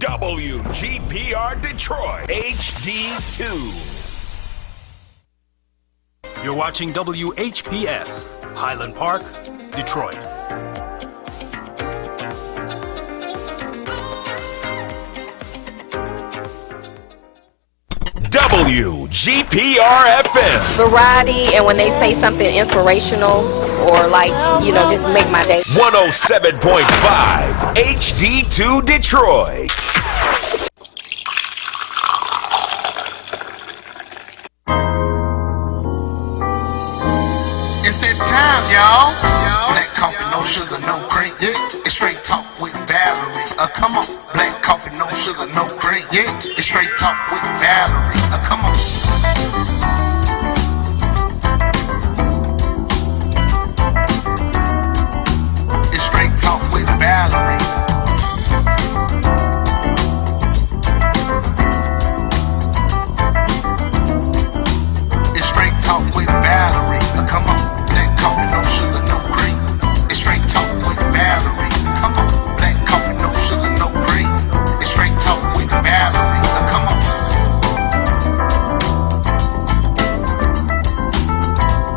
WGPR Detroit HD2. You're watching WHPS, Highland Park, Detroit. WGPR FM. Variety, and when they say something inspirational or like, just make my day. 107.5 HD2 Detroit. It's that time, y'all. Black coffee, no sugar, no cream. Yeah, it's straight talk with Valerie. Come on. Black coffee, no sugar, no cream. Yeah, it's straight talk with Valerie. Come on. It's straight talk with Valerie. It's straight talk with Valerie. Come on. Black coffee, no sugar, no cream. It's straight talk with Valerie. Come on. Black coffee, no sugar, no cream. It's straight talk with Valerie. Come on.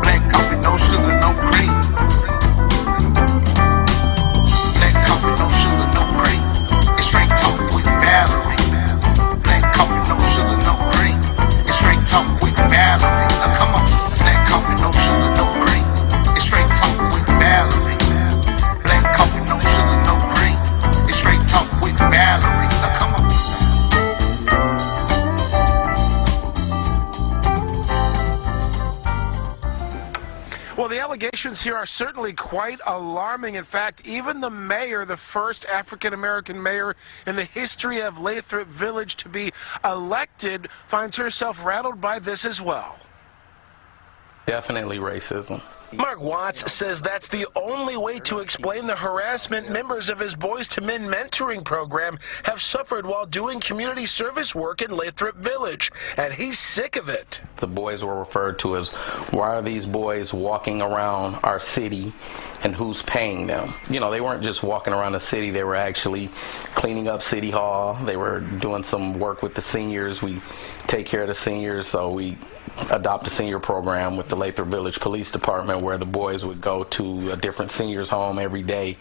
Black coffee, no sugar, no cream. Black coffee, no sugar, no cream. It's straight talk with Valerie. Black coffee, no sugar, no cream. It's straight talk with Valerie. Come on. Black coffee, no sugar, no cream. It's straight talk with Valerie. Black coffee, no sugar, no cream. It's straight talk with Valerie. Come on. Well, the allegations here are certainly quite alarming. In fact, even the mayor, the first African-American mayor in the history of Lathrup Village to be elected, finds herself rattled by this as well. Definitely racism. Mark Watts says that's the only way to explain the harassment members of his Boys to Men mentoring program have suffered while doing community service work in Lathrup Village, and he's sick of it. The boys were referred to as, why are these boys walking around our city and who's paying them? You know, they weren't just walking around the city, they were actually cleaning up City Hall. They were doing some work with the seniors. We take care of the seniors, so we adopt a senior program with the Lathrup Village Police Department where the boys would go to a different senior's home every day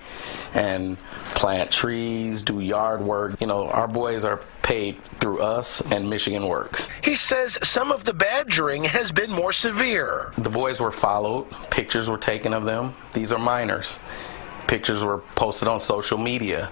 and plant trees, do yard work. You know, our boys are paid through us and Michigan Works. He says some of the badgering has been more severe. The boys were followed, pictures were taken of them. These are minors. Pictures were posted on social media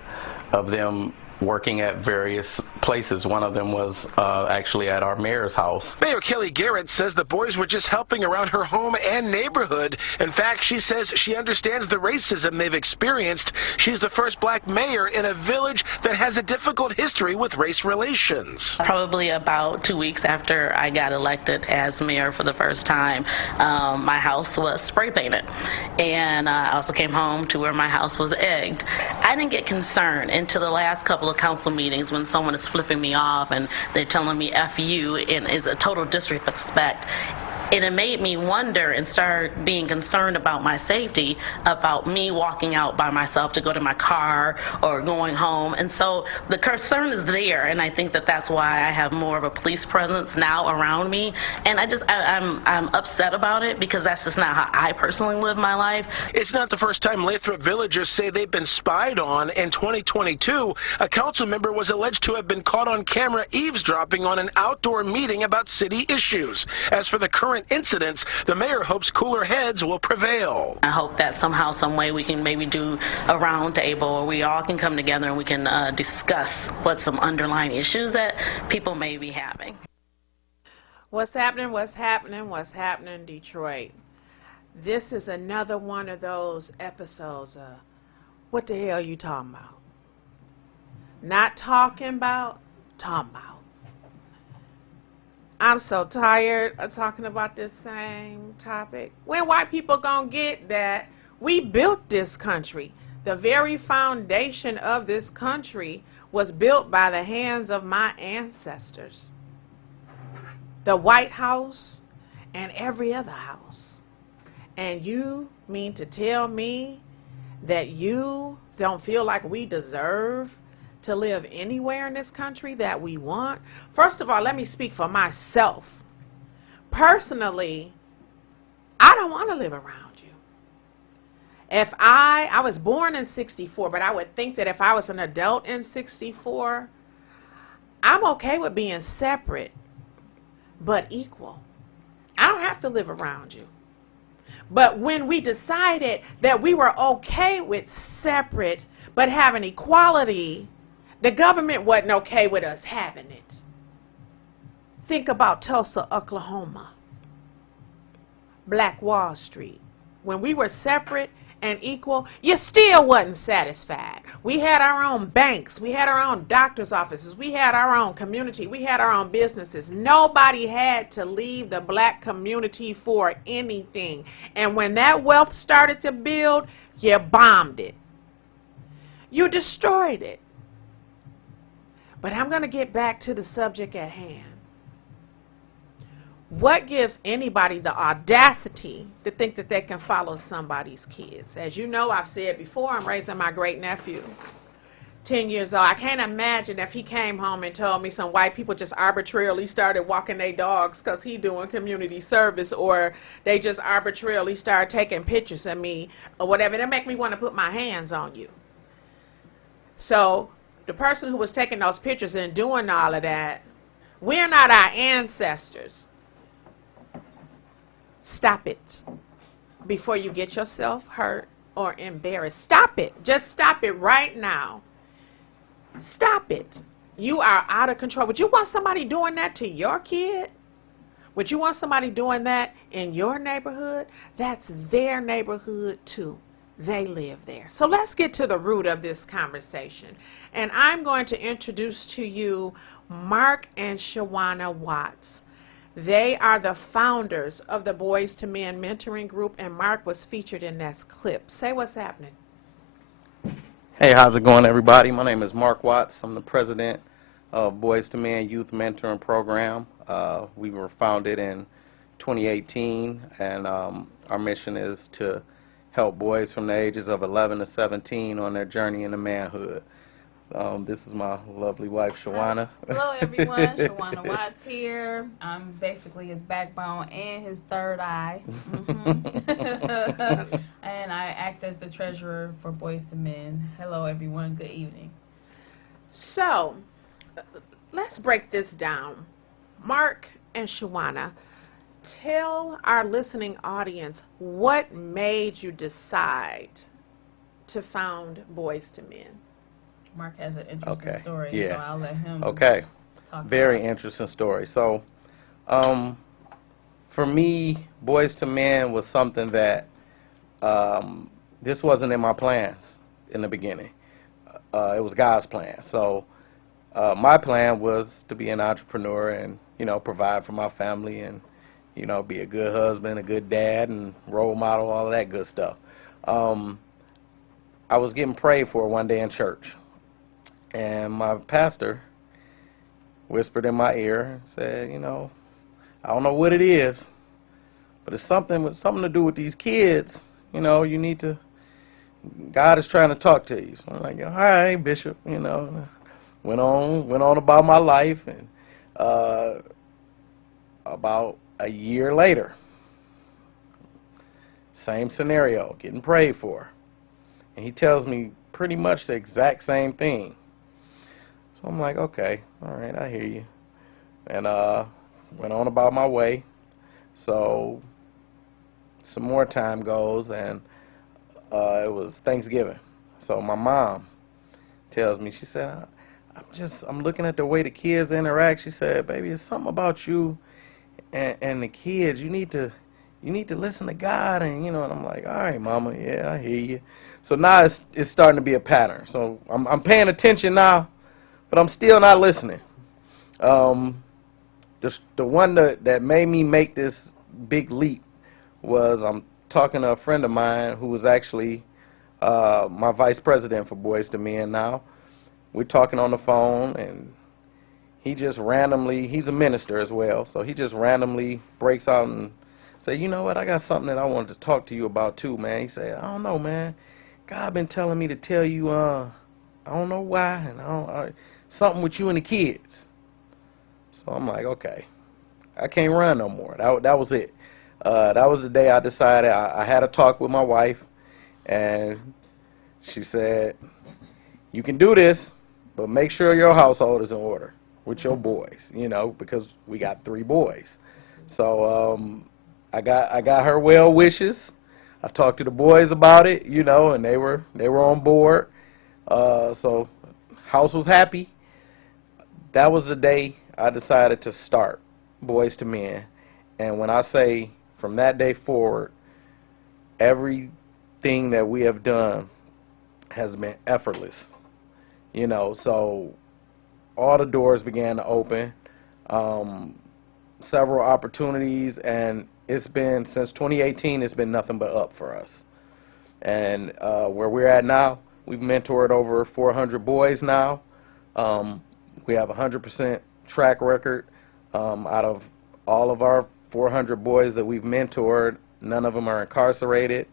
of them working at various places. One of them was actually at our mayor's house. Mayor Kelly Garrett says the boys were just helping around her home and neighborhood. In fact, she says she understands the racism they've experienced. She's the first black mayor in a village that has a difficult history with race relations. Probably about 2 weeks after I got elected as mayor for the first time, my house was spray painted. And I also came home to where my house was egged. I didn't get concerned until the last couple of council meetings when someone is flipping me off and they're telling me F you and is a total disrespect. And it made me wonder and start being concerned about my safety, about me walking out by myself to go to my car or going home. And so the concern is there, and I think that that's why I have more of a police presence now around me. And I'm upset about it because that's just not how I personally live my life. It's not the first time Lathrup villagers say they've been spied on. In 2022, a council member was alleged to have been caught on camera eavesdropping on an outdoor meeting about city issues. As for the current incidents, the mayor hopes cooler heads will prevail. I hope that somehow, some way we can maybe do a round table where we all can come together and we can discuss what some underlying issues that people may be having. What's happening, Detroit? This is another one of those episodes of what the hell you talking about? Not talking about, talking about. I'm so tired of talking about this same topic. When white people gonna get that we built this country? The very foundation of this country was built by the hands of my ancestors. The White House and every other house. And you mean to tell me that you don't feel like we deserve to live anywhere in this country that we want? First of all, let me speak for myself. Personally, I don't want to live around you. If I was born in 64, but I would think that if I was an adult in 64, I'm okay with being separate, but equal. I don't have to live around you. But when we decided that we were okay with separate, but having equality, the government wasn't okay with us having it. Think about Tulsa, Oklahoma, Black Wall Street. When we were separate and equal, you still wasn't satisfied. We had our own banks. We had our own doctor's offices. We had our own community. We had our own businesses. Nobody had to leave the black community for anything. And when that wealth started to build, you bombed it. You destroyed it. But I'm going to get back to the subject at hand. What gives anybody the audacity to think that they can follow somebody's kids? As you know, I've said before, I'm raising my great nephew, 10 years old. I can't imagine if he came home and told me some white people just arbitrarily started walking their dogs because he doing community service, or they just arbitrarily started taking pictures of me or whatever. It'll make me want to put my hands on you. So the person who was taking those pictures and doing all of that, we're not our ancestors. Stop it before you get yourself hurt or embarrassed. Stop it. Just stop it right now. Stop it. You are out of control. Would you want somebody doing that to your kid? Would you want somebody doing that in your neighborhood? That's their neighborhood too. They live there. So let's get to the root of this conversation. And I'm going to introduce to you Mark and Shawana Watts. They are the founders of the Boys to Men Mentoring Group, and Mark was featured in that clip. Say what's happening. Hey, how's it going, everybody? My name is Mark Watts. I'm the president of Boys to Men Youth Mentoring Program. We were founded in 2018, and our mission is to help boys from the ages of 11 to 17 on their journey into manhood. This is my lovely wife, Shawana. Hello, everyone. Shawana Watts here. I'm basically his backbone and his third eye. Mm-hmm. And I act as the treasurer for Boys to Men. Hello, everyone. Good evening. So, let's break this down. Mark and Shawana, tell our listening audience what made you decide to found Boys to Men. Mark has an interesting story, yeah. so I'll let him talk. Very about it. interesting story. So, for me, Boys to Men was something that this wasn't in my plans in the beginning. It was God's plan. So, my plan was to be an entrepreneur and, provide for my family and, be a good husband, a good dad, and role model, all of that good stuff. I was getting prayed for one day in church. And my pastor whispered in my ear and said, I don't know what it is, but it's something to do with these kids. You need to, God is trying to talk to you. So I'm like, all right, Bishop, went on about my life. And about a year later, same scenario, getting prayed for. And he tells me pretty much the exact same thing. So I'm like, okay, all right, I hear you. And went on about my way. So some more time goes, and it was Thanksgiving. So my mom tells me, she said, I'm looking at the way the kids interact. She said, baby, it's something about you and the kids. You need to listen to God. And, and I'm like, all right, Mama, yeah, I hear you. So now it's starting to be a pattern. So I'm paying attention now, but I'm still not listening. The one that made me make this big leap was I'm talking to a friend of mine who was actually my vice president for Boys to Men now. We're talking on the phone, and he just randomly, he's a minister as well, so he just randomly breaks out and say, you know what, I got something that I wanted to talk to you about too, man. He said, I don't know, man. God been telling me to tell you I don't know why, and something with you and the kids. So I'm like, okay, I can't run no more. That was it. That was the day I decided. I had a talk with my wife, and she said, you can do this, but make sure your household is in order with your boys, because we got 3 boys. So I got her well wishes. I talked to the boys about it, and they were on board. So house was happy. That was the day I decided to start Boys to Men. And when I say from that day forward, everything that we have done has been effortless. So all the doors began to open, several opportunities, and it's been, since 2018, it's been nothing but up for us. And where we're at now, we've mentored over 400 boys now. We have a 100% track record. Out of all of our 400 boys that we've mentored, none of them are incarcerated.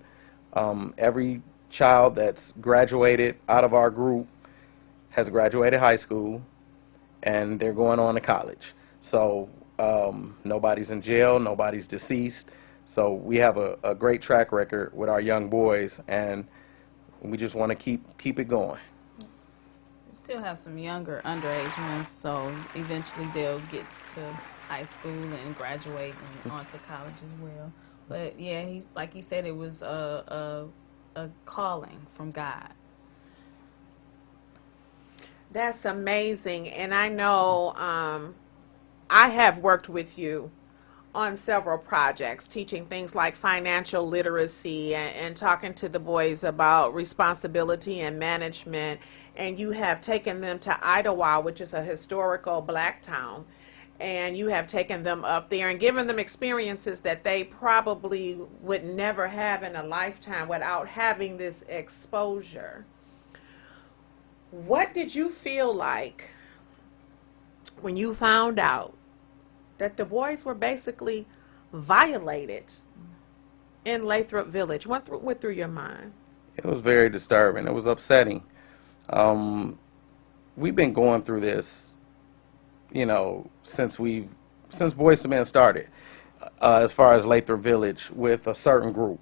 Every child that's graduated out of our group has graduated high school, and they're going on to college. So nobody's in jail, nobody's deceased. So we have a great track record with our young boys, and we just want to keep it going. We still have some younger underage ones, so eventually they'll get to high school and graduate and on to college as well. But yeah, like he said, it was a calling from God. That's amazing. And I know I have worked with you on several projects, teaching things like financial literacy and talking to the boys about responsibility and management. And you have taken them to Idlewild, which is a historical black town. And you have taken them up there and given them experiences that they probably would never have in a lifetime without having this exposure. What did you feel like when you found out that the boys were basically violated in Lathrup Village? What went through your mind? It was very disturbing. It was upsetting. We've been going through this, since Boys to Men started, as far as Lathrup Village, with a certain group,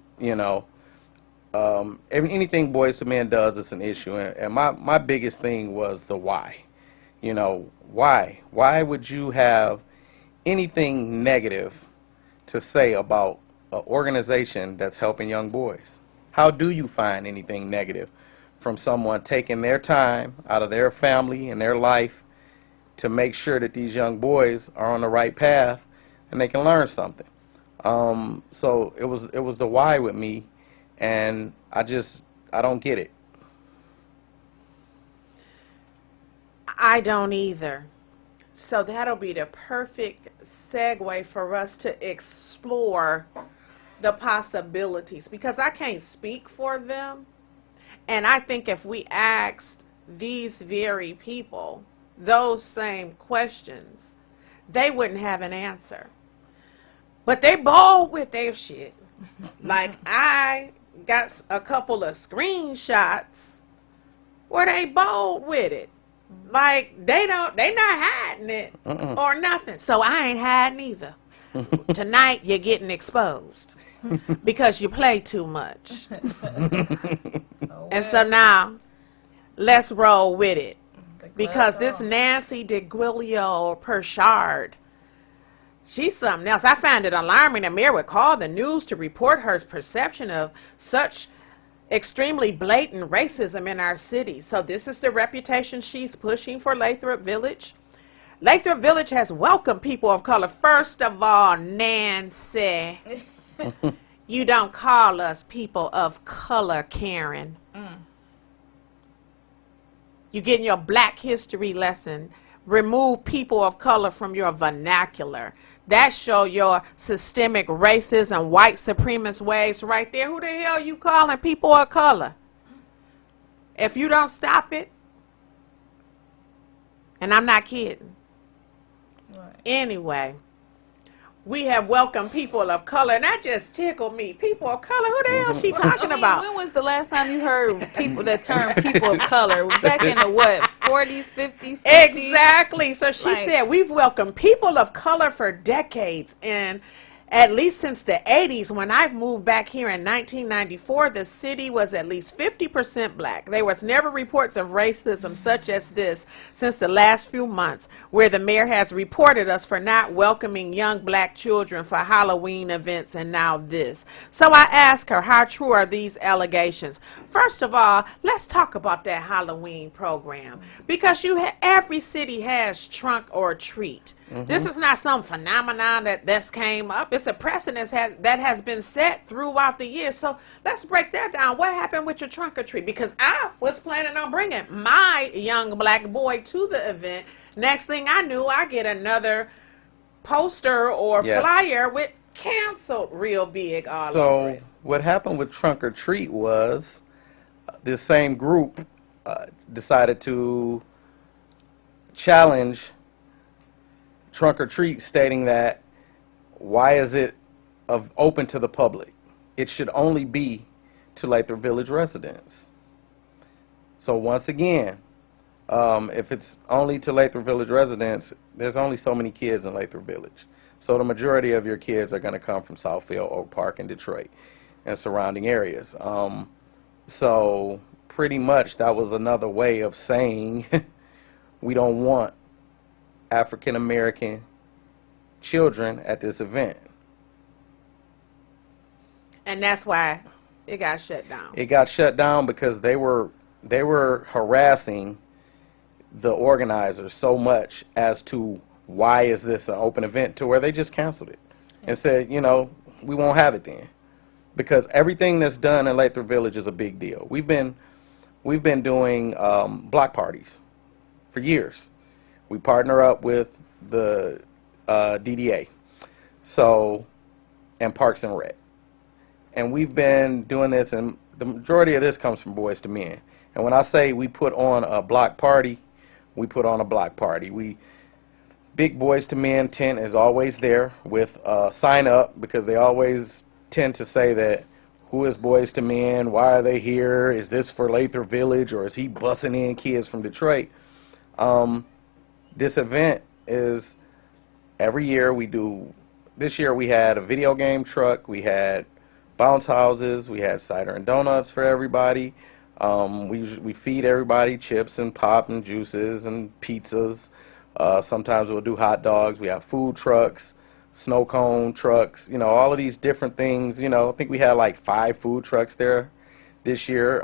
anything Boys to Men does is an issue. And my biggest thing was the why. Why? Why would you have anything negative to say about an organization that's helping young boys? How do you find anything negative from someone taking their time out of their family and their life to make sure that these young boys are on the right path and they can learn something? So it was the why with me, and I don't get it. I don't either. So that'll be the perfect segue for us to explore the possibilities, because I can't speak for them. And I think if we asked these very people those same questions, they wouldn't have an answer. But they bold with their shit. Like, I got a couple of screenshots where they bold with it. Like, they not hiding it or nothing. So I ain't hiding either. Tonight you're getting exposed because you play too much. And so now let's roll with it, because this Nancy DeGuilio Perchard, she's something else. I find it alarming that Mayor would call the news to report her perception of such extremely blatant racism in our city. So this is the reputation she's pushing for Lathrup Village. Lathrup Village has welcomed people of color. First of all, Nancy, you don't call us people of color, Karen. You getting your Black history lesson. Remove people of color from your vernacular. That show your systemic racist and white supremacist ways right there. Who the hell you calling people of color? If you don't stop it, and I'm not kidding. Right. Anyway, we have welcomed people of color, and that just tickled me. People of color, who the hell she talking about? When was the last time you heard people that term people of color? Back in the what, 40s, 50s, 60s? Exactly. So she said we've welcomed people of color for decades, and at least since the 80s, when I've moved back here in 1994, the city was at least 50% black. There was never reports of racism such as this since the last few months, where the mayor has reported us for not welcoming young black children for Halloween events, and now this. So I asked her, how true are these allegations? First of all, let's talk about that Halloween program, because every city has trunk or treat. This is not some phenomenon that's came up. It's a precedent that has been set throughout the years. So let's break that down. What happened with your trunk or treat? Because I was planning on bringing my young black boy to the event. Next thing I knew, I get another poster or flyer with canceled real big all over it. So what happened with trunk or treat was this same group decided to challenge trunk or treat, stating that why is it open to the public? It should only be to Lathrup Village residents. So once again, if it's only to Lathrup Village residents, there's only so many kids in Lathrup Village. So the majority of your kids are going to come from Southfield, Oak Park, and Detroit and surrounding areas. So pretty much that was another way of saying we don't want African American children at this event. And that's why it got shut down. It got shut down because they were harassing the organizers so much as to why is this an open event, to where they just canceled it and said, you know, we won't have it then, because everything that's done in Lathrup Village is a big deal. We've been doing block parties for years. We partner up with the DDA, and Parks and Rec. And we've been doing this, and the majority of this comes from Boys to Men. And when I say we put on a block party, we put on a block party. Big Boys to Men tent is always there with sign up, because they always tend to say that, who is Boys to Men? Why are they here? Is this for Lathrup Village, or is he bussing in kids from Detroit? This event is every year we do. This year we had a video game truck, we had bounce houses, we had cider and donuts for everybody. We feed everybody chips and pop and juices and pizzas. Sometimes we'll do hot dogs. We have food trucks, snow cone trucks, you know, all of these different things. You know, I think we had like 5 food trucks there this year.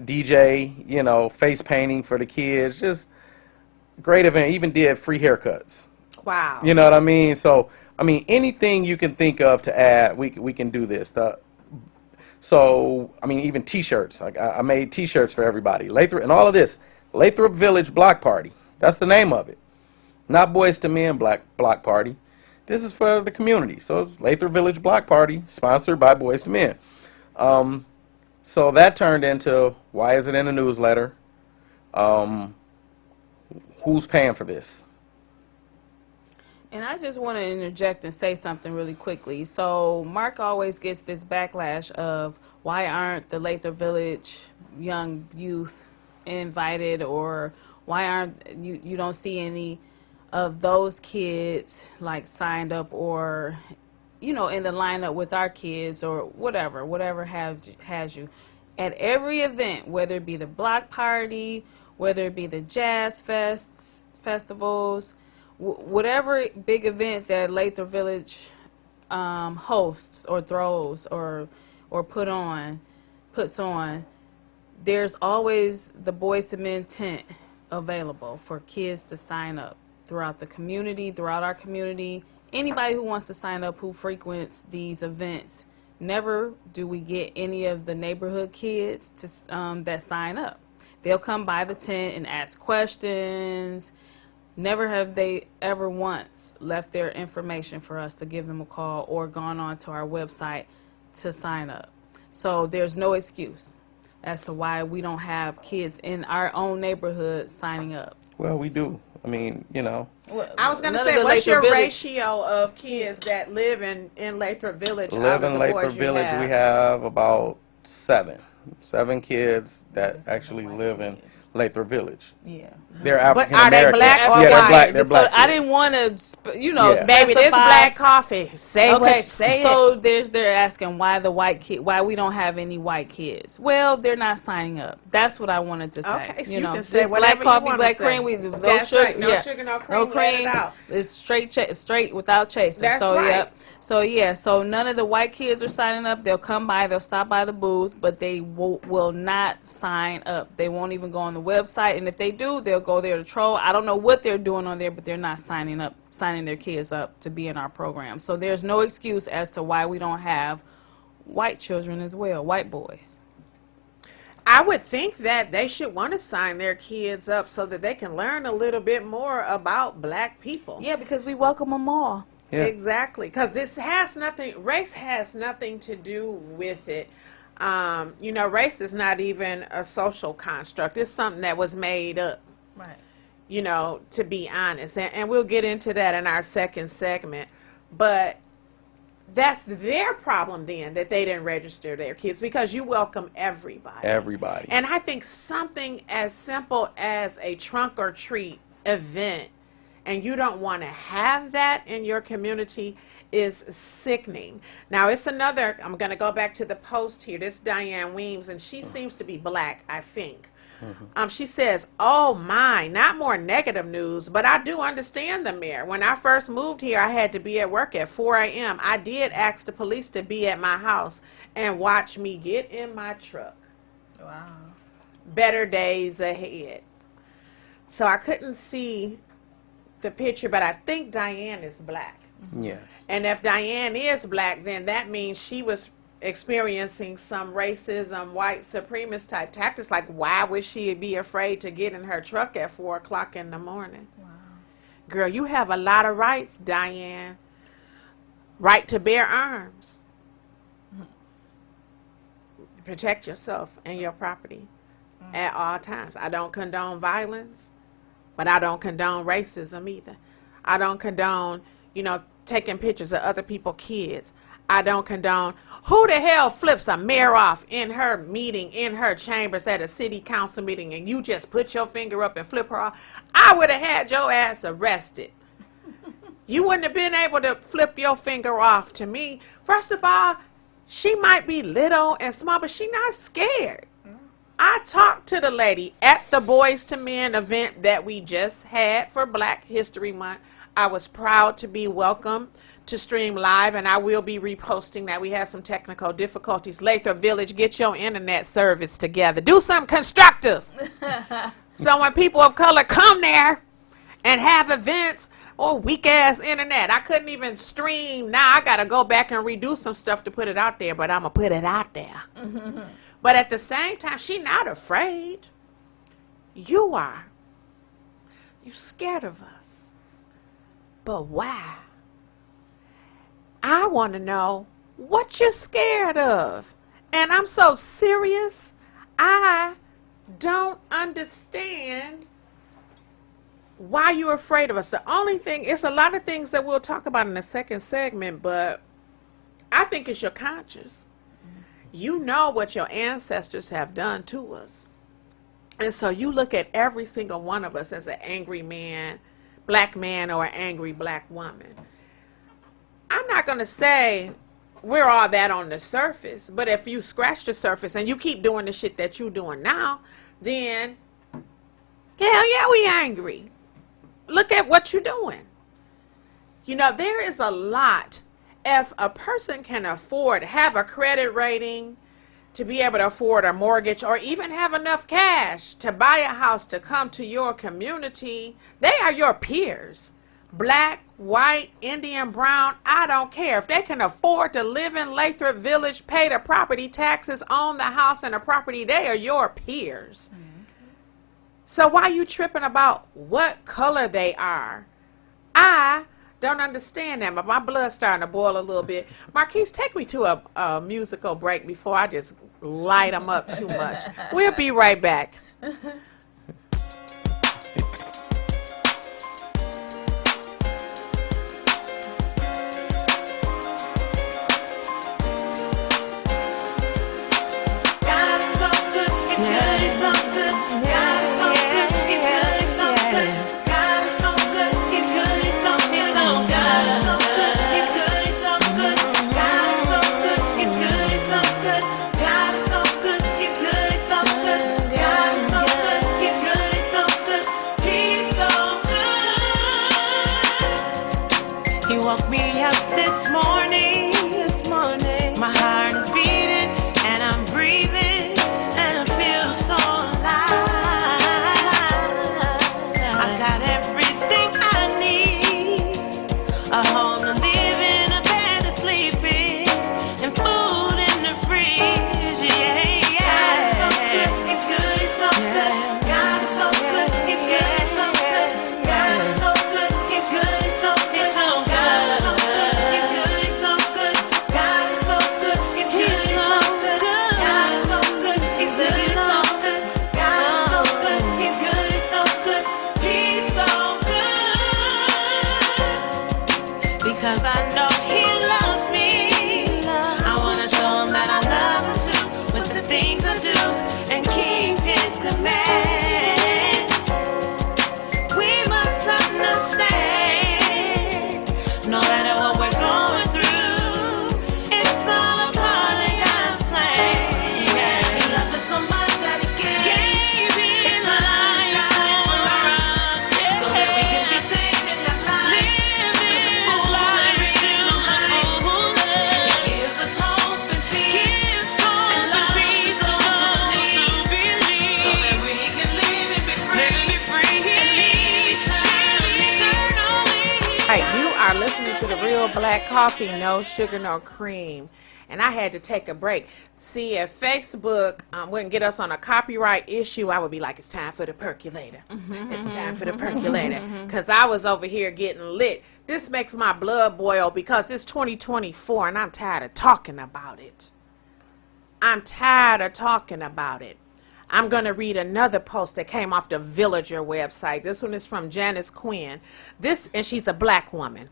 DJ, you know, face painting for the kids, just great event. Even did free haircuts. Wow. You know what I mean? So, I mean, anything you can think of to add, we can do this. So, I mean, even T-shirts. I made T-shirts for everybody. Lathrup, and all of this. Lathrup Village Block Party. That's the name of it. Not Boys to Men Block Party. This is for the community. So, it's Lathrup Village Block Party, sponsored by Boys to Men. So that turned into, why is it in the newsletter? Who's paying for this? And I just want to interject and say something really quickly. So Mark always gets this backlash of, why aren't the Lathrup Village young youth invited, or why aren't you don't see any of those kids like signed up, or you know, in the lineup with our kids, or whatever has you. At every event, whether it be the block party, whether it be the jazz festivals, whatever big event that Lathrup Village hosts or throws or puts on, there's always the Boys to Men tent available for kids to sign up throughout our community. Anybody who wants to sign up who frequents these events, never do we get any of the neighborhood kids to that sign up. They'll come by the tent and ask questions. Never have they ever once left their information for us to give them a call or gone on to our website to sign up. So there's no excuse as to why we don't have kids in our own neighborhood signing up. Well, we do. I mean, you know. Well, I was going to none of say, the what's your Lathrop Village- ratio of kids that live in Lathrup Village? Live out of in the Lathrup boys you Village, we have about 7 kids that actually live in Lathrup Village. Yeah. They're African are they American. black or yeah, they're white? black. They're So black. I kids. didn't want to, Yeah. Baby, this specify- black coffee. Say Okay, what you say. so they're asking why why we don't have any white kids. Well, they're not signing up. That's what I wanted to say. Okay, so you you know, can say this whatever black you coffee, wanna black say. cream, we no That's sugar, right, no sugar, no cream, let it out. It's straight without chaser. That's so right. yep. So none of the white kids are signing up. They'll come by, they'll stop by the booth, but they will not sign up. They won't even go on the website, and if they do, they'll go there to troll. I don't know what they're doing on there, but they're not signing their kids up to be in our program. So there's no excuse as to why we don't have white children as well, white boys. I would think that they should want to sign their kids up so that they can learn a little bit more about black people. Yeah, because we welcome them all. Yeah. Exactly, because race has nothing to do with it. You know, race is not even a social construct. It's something that was made up. Right. You know, to be honest. And we'll get into that in our second segment. But that's their problem then, that they didn't register their kids, because you welcome everybody. Everybody. And I think something as simple as a trunk or treat event, and you don't want to have that in your community, is sickening. Now, it's another, I'm going to go back to the post here. This Diane Weems, and she seems to be black, I think. She says, oh my, not more negative news, but I do understand the mayor. When I first moved here, I had to be at work at 4 a.m. I did ask the police to be at my house and watch me get in my truck. Wow. Better days ahead. So I couldn't see the picture, but I think Diane is black. Yes. And if Diane is black, then that means she was experiencing some racism, white supremacist type tactics. Like, why would she be afraid to get in her truck at 4 o'clock in the morning? Wow. Girl, you have a lot of rights, Diane. Right to bear arms. Protect yourself and your property at all times. I don't condone violence, but I don't condone racism either. I don't condone, taking pictures of other people's kids. I don't condone. Who the hell flips a mayor off in her meeting, in her chambers at a city council meeting, and you just put your finger up and flip her off? I would have had your ass arrested. You wouldn't have been able to flip your finger off to me. First of all, she might be little and small, but she not scared. I talked to the lady at the Boys to Men event that we just had for Black History Month. I was proud to be welcomed to stream live, and I will be reposting that. We had some technical difficulties. Lathrup Village, get your internet service together. Do something constructive. So when people of color come there and have events, weak-ass internet. I couldn't even stream. Now I got to go back and redo some stuff to put it out there, but I'm going to put it out there. But at the same time, she not afraid. You are. You scared of us. But why? I want to know what you're scared of. And I'm so serious. I don't understand why you're afraid of us. The only thing, it's a lot of things that we'll talk about in the second segment, but I think it's your conscience. You know what your ancestors have done to us. And so you look at every single one of us as an angry man, black man, or an angry black woman. I'm not going to say we're all that on the surface, but if you scratch the surface and you keep doing the shit that you're doing now, then hell yeah, we angry. Look at what you're doing. There is a lot. If a person can have a credit rating to be able to afford a mortgage, or even have enough cash to buy a house to come to your community, they are your peers. Black, white, Indian, brown, I don't care. If they can afford to live in Lathrup Village, pay the property taxes, own the house and the property, they are your peers. So why are you tripping about what color they are? I don't understand that, but my blood's starting to boil a little bit. Marquise, take me to a musical break before I just light them up too much. We'll be right back. listening to the Real Black Coffee, no sugar, no cream. And I had to take a break. See, if Facebook wouldn't get us on a copyright issue, I would be like, it's time for the percolator. It's time for the percolator. Because I was over here getting lit. This makes my blood boil because it's 2024 and I'm tired of talking about it. I'm tired of talking about it. I'm going to read another post that came off the Villager website. This one is from Janice Quinn. And she's a black woman.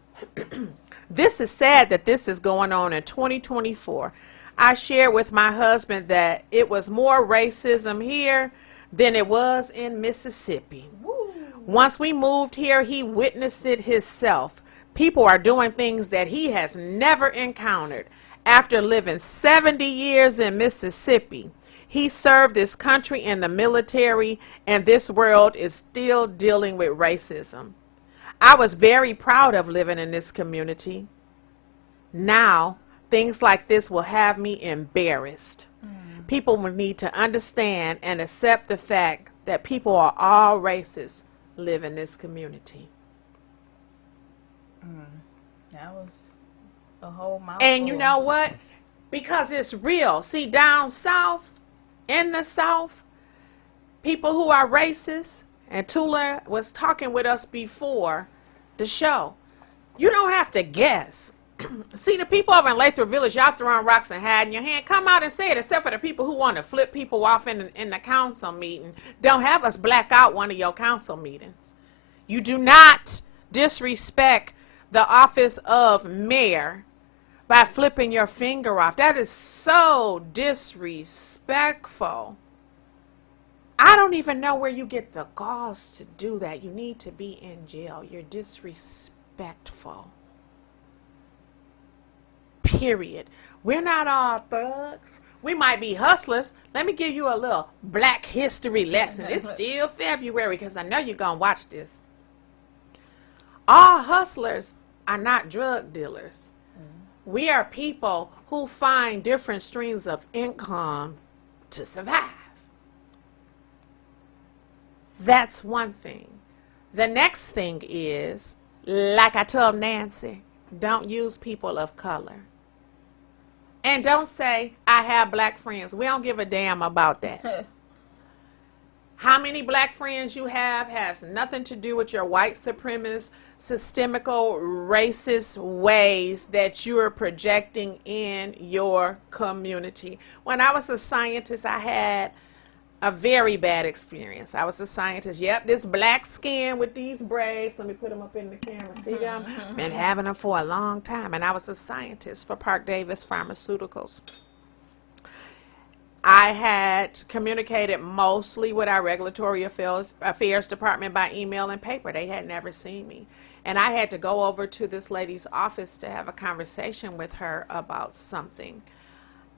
This is sad that this is going on in 2024. I shared with my husband that it was more racism here than it was in Mississippi. Woo. Once we moved here, he witnessed it himself. People are doing things that he has never encountered. After living 70 years in Mississippi, he served this country in the military, and this world is still dealing with racism. I was very proud of living in this community. Now, things like this will have me embarrassed. People will need to understand and accept the fact that people are all races live in this community. That was a whole mouthful. And you know what? Because it's real. See, down south, in the South, people who are racist, and Tula was talking with us before the show, you don't have to guess. See, the people over in Lathrup Village, y'all throwing rocks and hiding your hand, come out and say it, except for the people who want to flip people off in the council meeting. Don't have us black out one of your council meetings. You do not disrespect the office of mayor by flipping your finger off. That is so disrespectful. I don't even know where you get the galls to do that. You need to be in jail. You're disrespectful. Period. We're not all thugs. We might be hustlers. Let me give you a little black history lesson. It's still February because I know you're going to watch this. All hustlers are not drug dealers. We are people who find different streams of income to survive. That's one thing. The next thing is, like I told Nancy, don't use people of color. And don't say, I have black friends. We don't give a damn about that. How many black friends you have has nothing to do with your white supremacist, systemical, racist ways that you are projecting in your community. When I was a scientist, I had a very bad experience. I was a scientist. Yep, this black skin with these braids. Let me put them up in the camera. See them? Been having them for a long time. And I was a scientist for Park Davis Pharmaceuticals. I had communicated mostly with our regulatory affairs department by email and paper. They had never seen me. And I had to go over to this lady's office to have a conversation with her about something.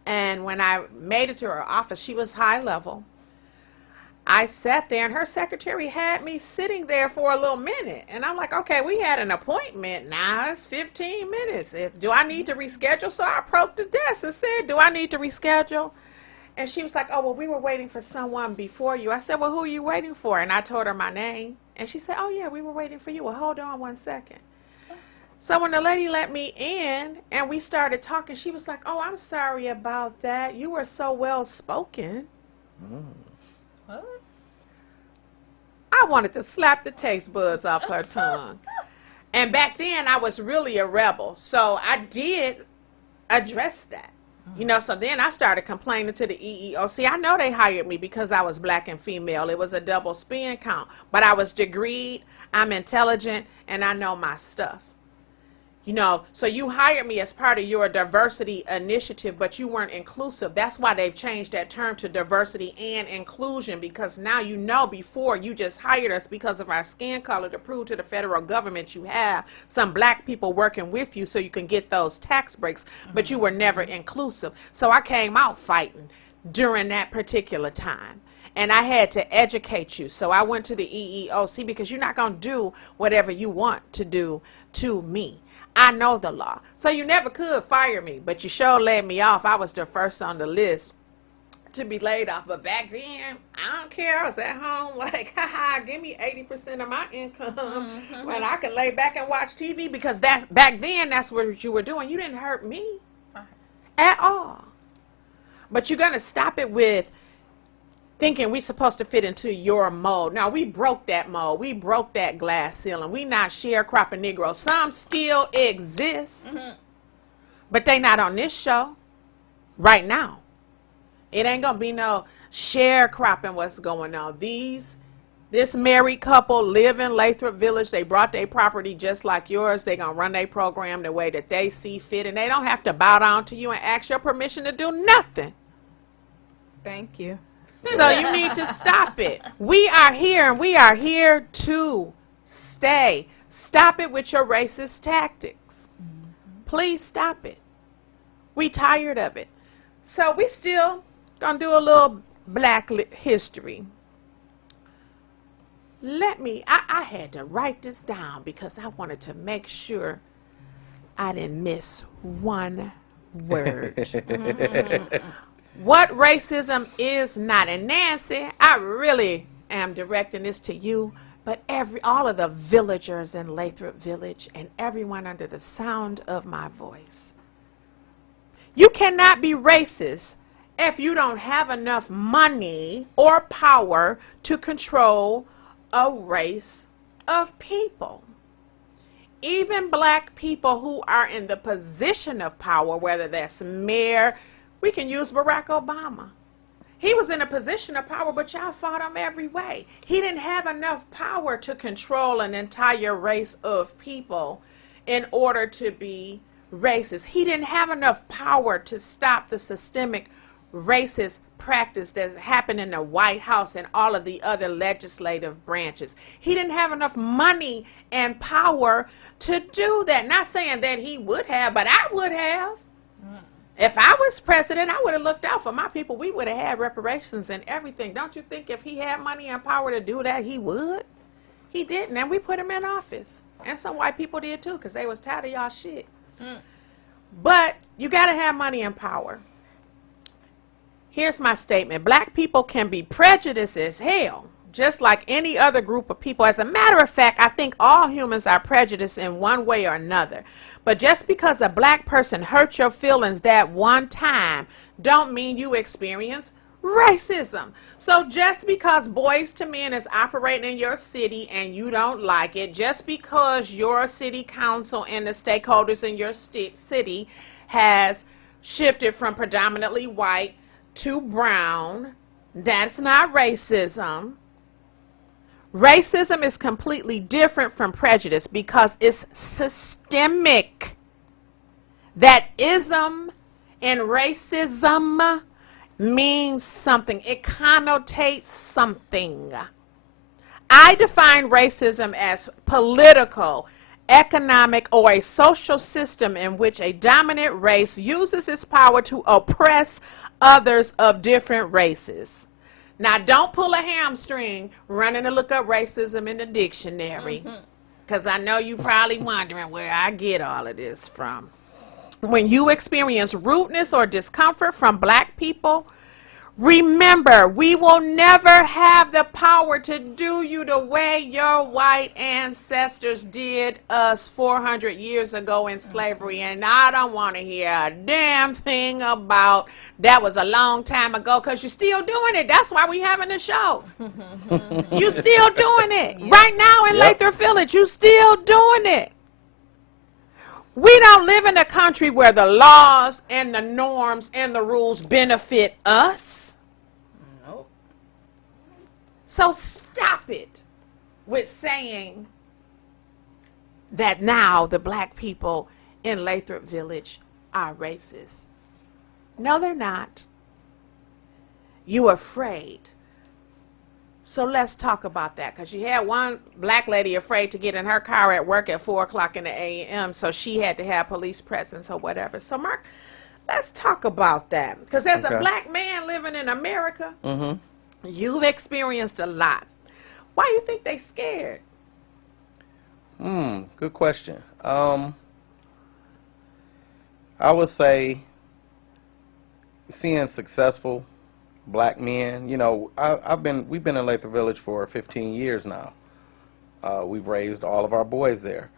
And when I made it to her office, she was high level. I sat there, and her secretary had me sitting there for a little minute. And I'm like, okay, we had an appointment. Now it's 15 minutes. Do I need to reschedule? So I approached the desk and said, do I need to reschedule? And she was like, oh, well, we were waiting for someone before you. I said, well, who are you waiting for? And I told her my name. And she said, oh, yeah, we were waiting for you. Well, hold on one second. So when the lady let me in and we started talking, she was like, oh, I'm sorry about that. You were so well spoken. What? I wanted to slap the taste buds off her tongue. And back then, I was really a rebel. So I did address that. You know, so then I started complaining to the EEOC. I know they hired me because I was black and female. It was a double spin count. But I was degreed, I'm intelligent, and I know my stuff. You know, so you hired me as part of your diversity initiative, but you weren't inclusive. That's why they've changed that term to diversity and inclusion, because now you know before you just hired us because of our skin color to prove to the federal government you have some black people working with you so you can get those tax breaks, but you were never inclusive. So I came out fighting during that particular time. And I had to educate you. So I went to the EEOC because you're not going to do whatever you want to do to me. I know the law. So you never could fire me, but you sure let me off. I was the first on the list. to be laid off. But back then, I don't care. I was at home like, haha, give me 80% of my income when I can lay back and watch TV, because that's back then, that's what you were doing. You didn't hurt me at all. But you're going to stop it with thinking we're supposed to fit into your mold. Now, we broke that mold. We broke that glass ceiling. We not sharecropping Negroes. Some still exist, but they not on this show right now. It ain't going to be no sharecropping what's going on. This married couple live in Lathrup Village. They brought their property just like yours. They going to run their program the way that they see fit, and they don't have to bow down to you and ask your permission to do nothing. Thank you. So you need to stop it. We are here, and we are here to stay. Stop it with your racist tactics. Please stop it. We tired of it. So we still gonna do a little black history. I had to write this down because I wanted to make sure I didn't miss one word. What racism is not. And Nancy, I really am directing this to you, but all of the villagers in Lathrup Village and everyone under the sound of my voice. You cannot be racist if you don't have enough money or power to control a race of people. Even black people who are in the position of power, whether that's mayor, we can use Barack Obama. He was in a position of power, but y'all fought him every way. He didn't have enough power to control an entire race of people in order to be racist. He didn't have enough power to stop the systemic racist practice that's happened in the White House and all of the other legislative branches. He didn't have enough money and power to do that. Not saying that he would have, but I would have. If I was president, I would have looked out for my people. We would have had reparations and everything. Don't you think if he had money and power to do that, he would? He didn't, and we put him in office. And some white people did too, because they was tired of y'all shit. But you got to have money and power. Here's my statement. Black people can be prejudiced as hell, just like any other group of people. As a matter of fact, I think all humans are prejudiced in one way or another. But just because a black person hurt your feelings that one time don't mean you experience racism. So just because Boys to Men is operating in your city and you don't like it, just because your city council and the stakeholders in your city has shifted from predominantly white to brown, that's not racism. Racism is completely different from prejudice because it's systemic. That ism and racism means something. It connotates something. I define racism as political, economic, or a social system in which a dominant race uses its power to oppress others of different races. Now, don't pull a hamstring running to look up racism in the dictionary, because I know you probably wondering where I get all of this from. When you experience rudeness or discomfort from black people, remember, we will never have the power to do you the way your white ancestors did us 400 years ago in slavery. And I don't want to hear a damn thing about that was a long time ago, because you're still doing it. That's why we having the show. You still doing it. Yep. Right now in Lathrup Village, you still doing it. We don't live in a country where the laws and the norms and the rules benefit us. Nope. So stop it with saying that now the black people in Lathrup Village are racist. No, they're not. You're afraid. So let's talk about that, because you had one black lady afraid to get in her car at work at 4 o'clock in the a.m., so she had to have police presence or whatever. So, Mark, let's talk about that, because as a black man living in America, you've experienced a lot. Why do you think they scared? Good question. I would say seeing successful black men. You know, we've been in Lathrup Village for 15 years now. We've raised all of our boys there.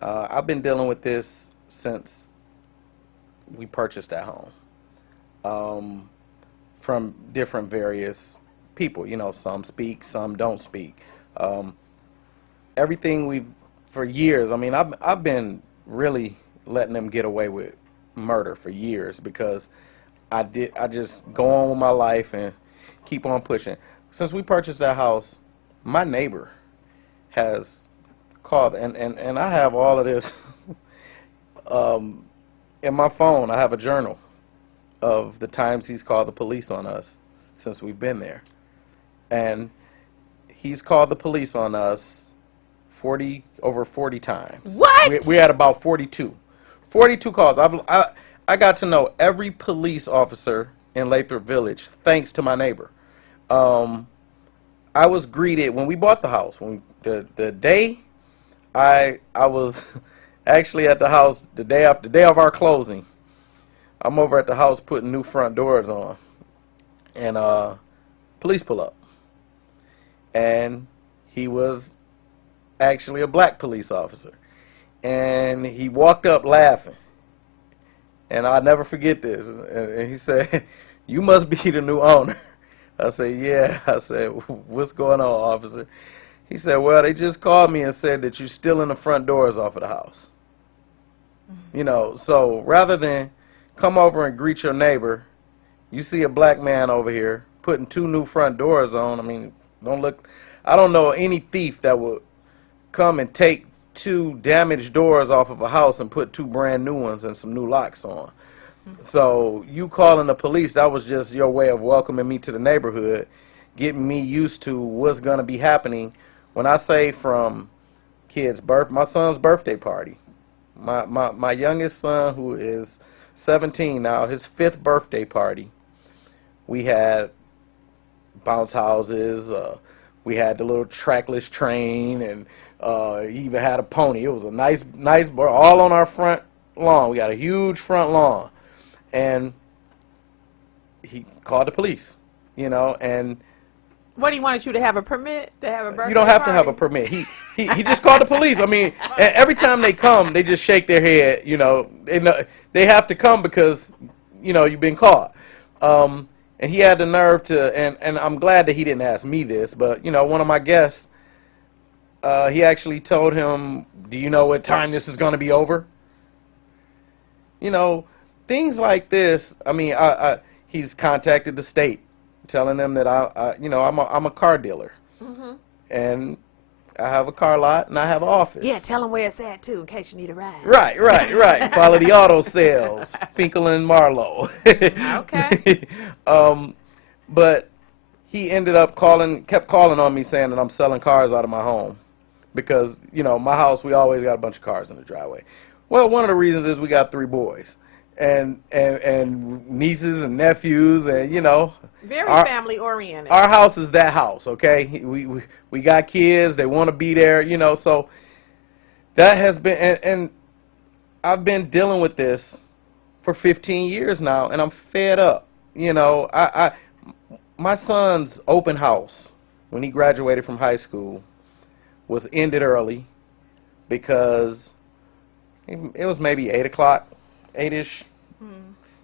I've been dealing with this since we purchased that home, from different various people. You know, some speak, some don't speak. Everything for years. I mean, I've been really letting them get away with murder for years because I just go on with my life and keep on pushing. Since we purchased that house, my neighbor has called, and I have all of this in my phone. I have a journal of the times he's called the police on us since we've been there. And he's called the police on us over 40 times. What? We had about 42 calls. I got to know every police officer in Lathrup Village thanks to my neighbor. I was greeted when we bought the house. The day I was actually at the house, the day of our closing, I'm over at the house putting new front doors on, and police pull up, and he was actually a black police officer, and he walked up laughing, and I'll never forget this, and he said, "You must be the new owner." I said, "Yeah." I said, "What's going on, officer?" He said, "Well, they just called me and said that you're stealing the front doors off of the house." You know, so rather than come over and greet your neighbor, you see a black man over here putting 2 new front doors on. I mean, I don't know any thief that would come and take 2 damaged doors off of a house and put 2 brand new ones and some new locks on. So you calling the police, that was just your way of welcoming me to the neighborhood, getting me used to what's going to be happening. When I say from my son's birthday party, my youngest son, who is 17 now, his 5th birthday party, we had bounce houses, we had the little trackless train, and he even had a pony. It was a nice all on our front lawn. We got a huge front lawn, and he called the police, you know, and What, he wanted you to have a permit to have a birthday you don't have party? to have a permit. He just called the police. I mean, every time they come, they just shake their head. You know, they have to come because, you know, you've been caught. And he had the nerve to, and I'm glad that he didn't ask me this, but, you know, one of my guests, he actually told him, "Do you know what time this is going to be over?" You know, things like this. I mean, he's contacted the state, telling them that I'm a car dealer, and I have a car lot and I have an office. Yeah, tell them where it's at, too, in case you need a ride. Right. Quality Auto Sales, Finkel and Marlowe. Okay. But he ended up kept calling on me saying that I'm selling cars out of my home because, you know, my house, we always got a bunch of cars in the driveway. Well, one of the reasons is we got 3 boys and nieces and nephews, and, you know, Very family oriented. our house is that house, okay? We got kids, they want to be there, you know, so that has been, and I've been dealing with this for 15 years now, and I'm fed up. You know, my son's open house when he graduated from high school was ended early because it was maybe 8 o'clock, 8-ish.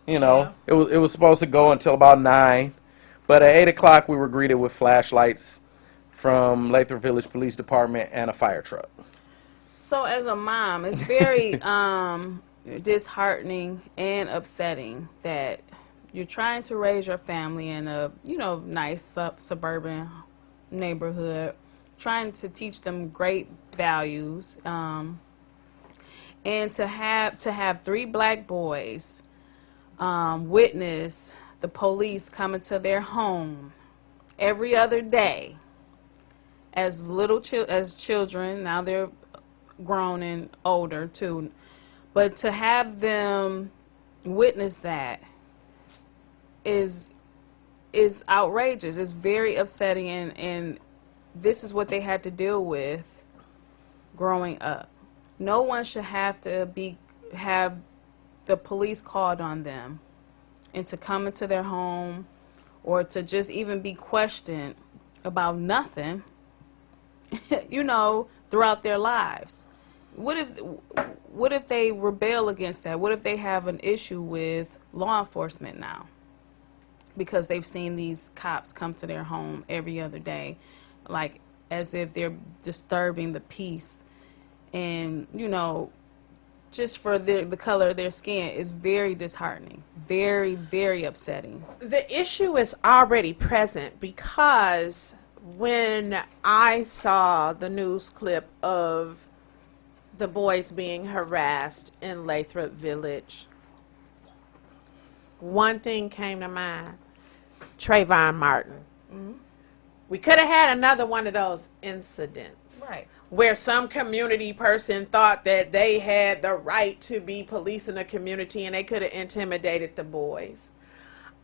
You know, it was supposed to go until about 9. But at 8 o'clock, we were greeted with flashlights from Lathrup Village Police Department and a fire truck. So as a mom, it's very disheartening and upsetting that you're trying to raise your family in a, you know, nice suburban neighborhood, trying to teach them great values, and to have 3 black boys witness the police coming to their home every other day as children. Now they're grown and older too, but to have them witness that is outrageous. It's very upsetting, and this is what they had to deal with growing up. No one should have to have the police called on them and to come into their home or to just even be questioned about nothing, throughout their lives. What if they rebel against that? What if they have an issue with law enforcement now? Because they've seen these cops come to their home every other day, like as if they're disturbing the peace. And, just for the color of their skin is very disheartening, very, very upsetting. The issue is already present because when I saw the news clip of the boys being harassed in Lathrup Village, one thing came to mind: Trayvon Martin. Mm-hmm. We could have had another one of those incidents. Right. Where some community person thought that they had the right to be policing a community and they could have intimidated the boys.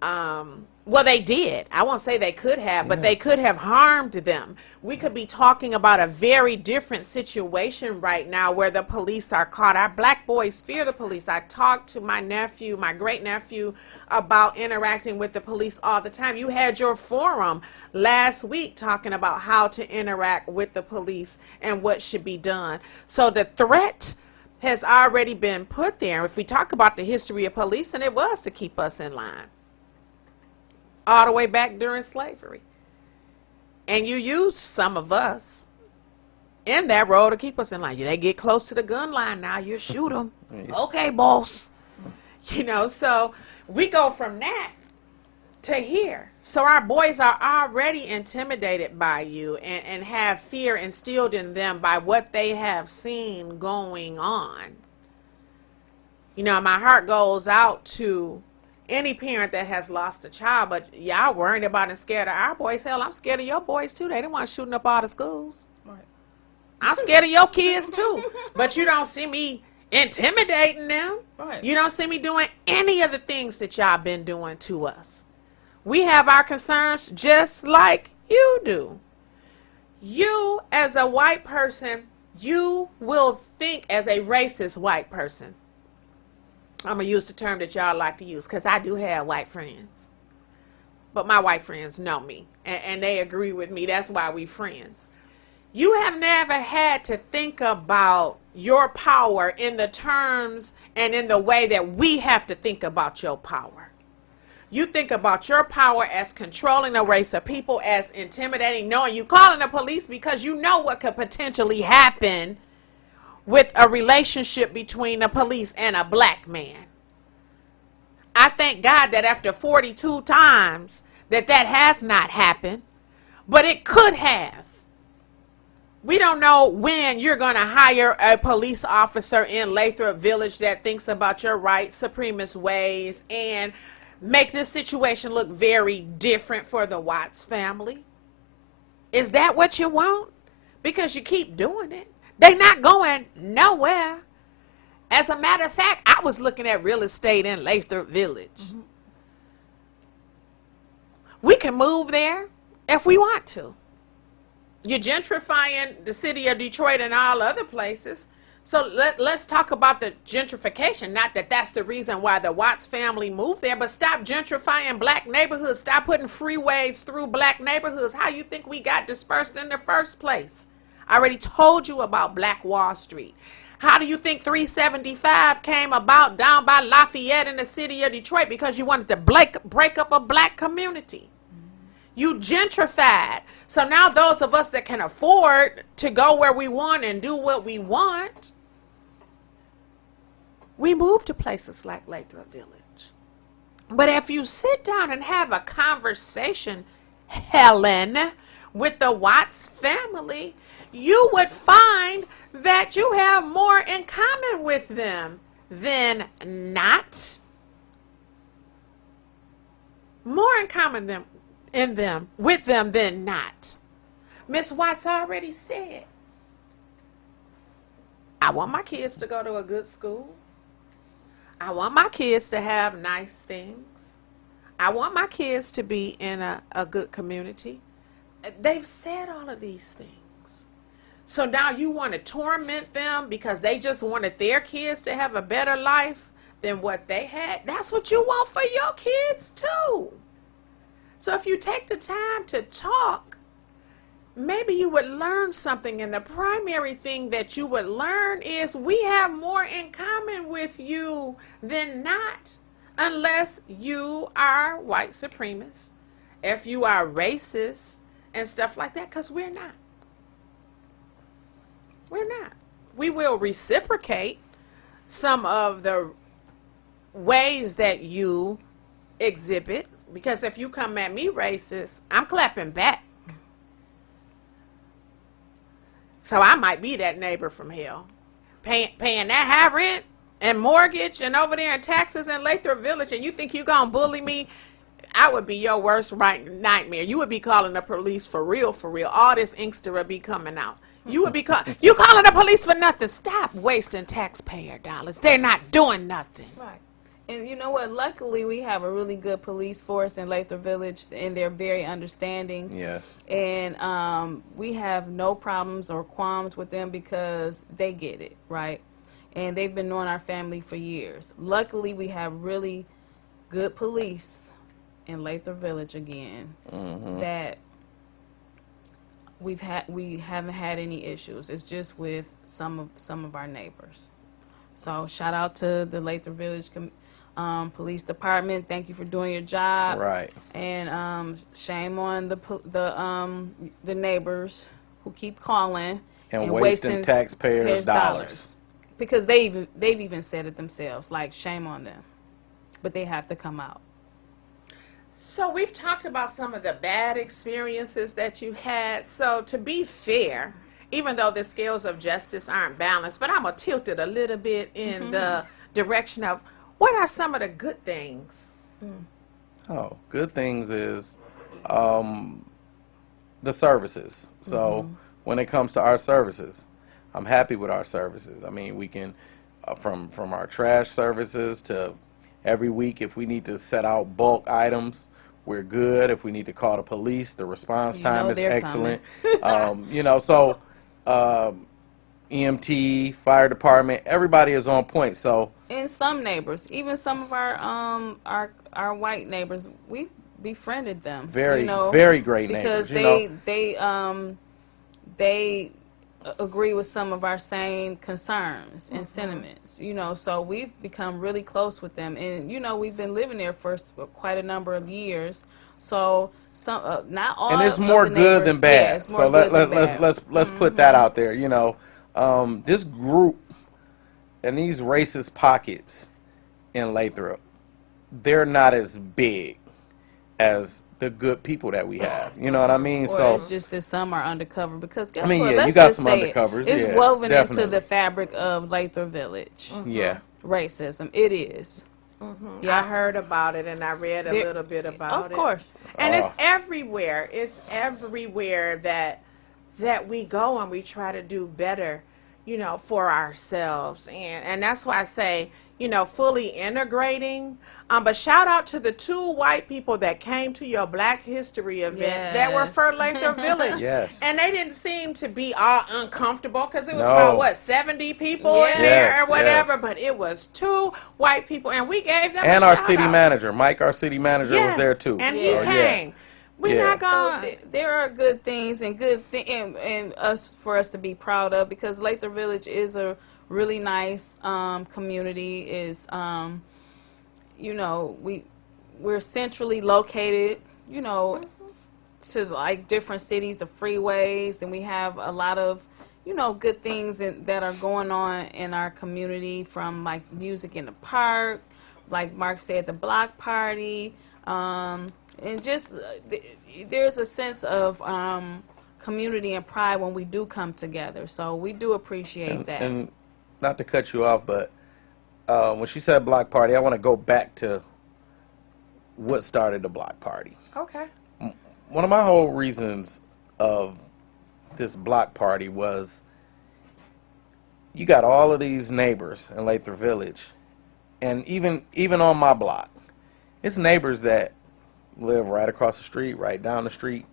Well, they did. I won't say they could have, but they could have harmed them. We could be talking about a very different situation right now where the police are caught. Our black boys fear the police. I talked to my nephew, my great nephew, about interacting with the police all the time. You had your forum last week talking about how to interact with the police and what should be done. So the threat has already been put there. If we talk about the history of policing, it was to keep us in line. All the way back during slavery. And you used some of us in that role to keep us in line. They get close to the gun line now, you shoot them. Okay, boss. So we go from that to here. So our boys are already intimidated by you and have fear instilled in them by what they have seen going on. My heart goes out to any parent that has lost a child, but y'all worried about and scared of our boys. Hell, I'm scared of your boys too. They didn't want shooting up all the schools. Right. I'm scared of your kids too. But you don't see me intimidating them. Right. You don't see me doing any of the things that y'all been doing to us. We have our concerns just like you do. You, as a white person, you will think as a racist white person. I'm going to use the term that y'all like to use because I do have white friends. But my white friends know me and they agree with me. That's why we friends. You have never had to think about your power in the terms and in the way that we have to think about your power. You think about your power as controlling a race of people, as intimidating, knowing you calling the police because you know what could potentially happen with a relationship between the police and a black man. I thank God that after 42 times that has not happened, but it could have. We don't know when you're going to hire a police officer in Lathrup Village that thinks about your right supremacist ways and make this situation look very different for the Watts family. Is that what you want? Because you keep doing it. They're not going nowhere. As a matter of fact, I was looking at real estate in Lathrup Village. Mm-hmm. We can move there if we want to. You're gentrifying the city of Detroit and all other places. So let's talk about the gentrification. Not that that's the reason why the Watts family moved there, but stop gentrifying black neighborhoods. Stop putting freeways through black neighborhoods. How you think we got dispersed in the first place? I already told you about Black Wall Street. How do you think 375 came about down by Lafayette in the city of Detroit? Because you wanted to break up a black community. You gentrified. So now those of us that can afford to go where we want and do what we want, we move to places like Lathrup Village. But if you sit down and have a conversation, Helen, with the Watts family, you would find that you have more in common with them than not. More in common with them than not. Miss Watts already said, I want my kids to go to a good school. I want my kids to have nice things. I want my kids to be in a good community. They've said all of these things. So now you want to torment them because they just wanted their kids to have a better life than what they had? That's what you want for your kids too. So if you take the time to talk, maybe you would learn something. And the primary thing that you would learn is we have more in common with you than not, unless you are white supremacist, if you are racist and stuff like that, because we're not. We're not. We will reciprocate some of the ways that you exhibit, because if you come at me racist, I'm clapping back. So I might be that neighbor from hell, paying that high rent and mortgage and over there in taxes in Lathrup Village, and you think you gonna bully me? I would be your worst nightmare. You would be calling the police for real, for real. All this inkster would be coming out. You would be you calling the police for nothing. Stop wasting taxpayer dollars. They're not doing nothing. Right. And you know what? Luckily, we have a really good police force in Lathrup Village, and they're very understanding. Yes. And we have no problems or qualms with them because they get it, right? And they've been knowing our family for years. Luckily, we have really good police in Lathrup Village again. That we haven't had any issues. It's just with some of our neighbors. So shout out to the Lathrup Village Police Department. Thank you for doing your job. Right. And shame on the neighbors who keep calling And wasting taxpayers' dollars. Because they've even said it themselves. Like, shame on them. But they have to come out. So we've talked about some of the bad experiences that you had. So to be fair, even though the scales of justice aren't balanced, but I'm going to tilt it a little bit in the direction of what are some of the good things? Oh, good things is the services. So when it comes to our services, I'm happy with our services. I mean, we can, from our trash services to every week, if we need to set out bulk items, we're good. If we need to call the police, the response time is excellent. So EMT, fire department, everybody is on point. So, and some neighbors, even some of our white neighbors, we befriended them. Very great neighbors. Because they agree with some of our same concerns and sentiments. So we've become really close with them, and we've been living there for quite a number of years. So some, not all. And it's of more the good neighbors, than bad. Yeah, it's more So good than bad. let's put that out there. This group and these racist pockets in Lathrup, they're not as big as the good people that we have. You know what I mean? Or So it's just that some are undercover because guess I mean, what? yeah, Let's you got just some say undercovers. It's Yeah, woven definitely. into the fabric of Lathrup Village. Yeah. Racism. It is. I heard about it and I read a little bit about it. Of course. And it's everywhere. It's everywhere that we go, and we try to do better, for ourselves. And that's why I say, fully integrating. But shout out to the 2 white people that came to your Black History event that were for Lathrup Village. Yes. And they didn't seem to be all uncomfortable because it was No. about, 70 people in there Yes, or whatever. yes. But it was 2 white people, and we gave them And a our shout city out. manager, Mike, our city manager, was there too. And So, he yeah. came. We're not So going to... there are good things and and for us to be proud of, because Lathrup Village is a really nice community. Is we're centrally located, to like different cities, the freeways, and we have a lot of good things that are going on in our community, from like music in the park, like Mark said, the block party, and just there's a sense of community and pride when we do come together. So we do appreciate that. And not to cut you off, but when she said block party, I want to go back to what started the block party. Okay. One of my whole reasons of this block party was you got all of these neighbors in Lathrup Village, and even on my block, it's neighbors that live right across the street, right down the street,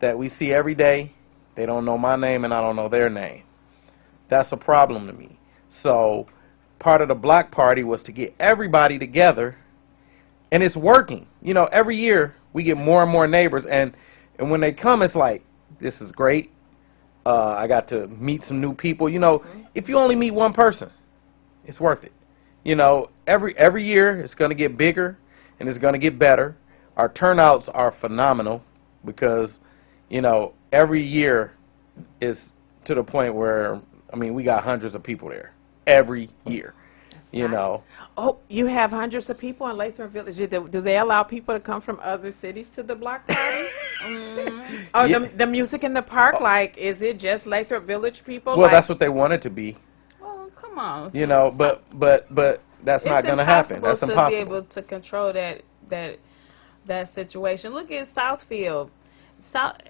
that we see every day. They don't know my name and I don't know their name. That's a problem to me. So part of the block party was to get everybody together, and it's working. Every year We get more and more neighbors, and when they come, it's like, this is great. I got to meet some new people. You know, if you only meet one person, it's worth it. You know, every year it's going to get bigger and it's going to get better. Our turnouts are phenomenal because, you know, every year is to the point where, I mean, we got hundreds of people there every year. You know. Oh, you have hundreds of people in Lathrup Village. Do they allow people to come from other cities to the block party? Oh, Yeah. the music in the park, like, is it just Lathrup Village people? Well, like, that's what they want it to be. Well, come on. You know, but that's not going to happen. That's It's impossible. to be able to control that situation. Look at Southfield.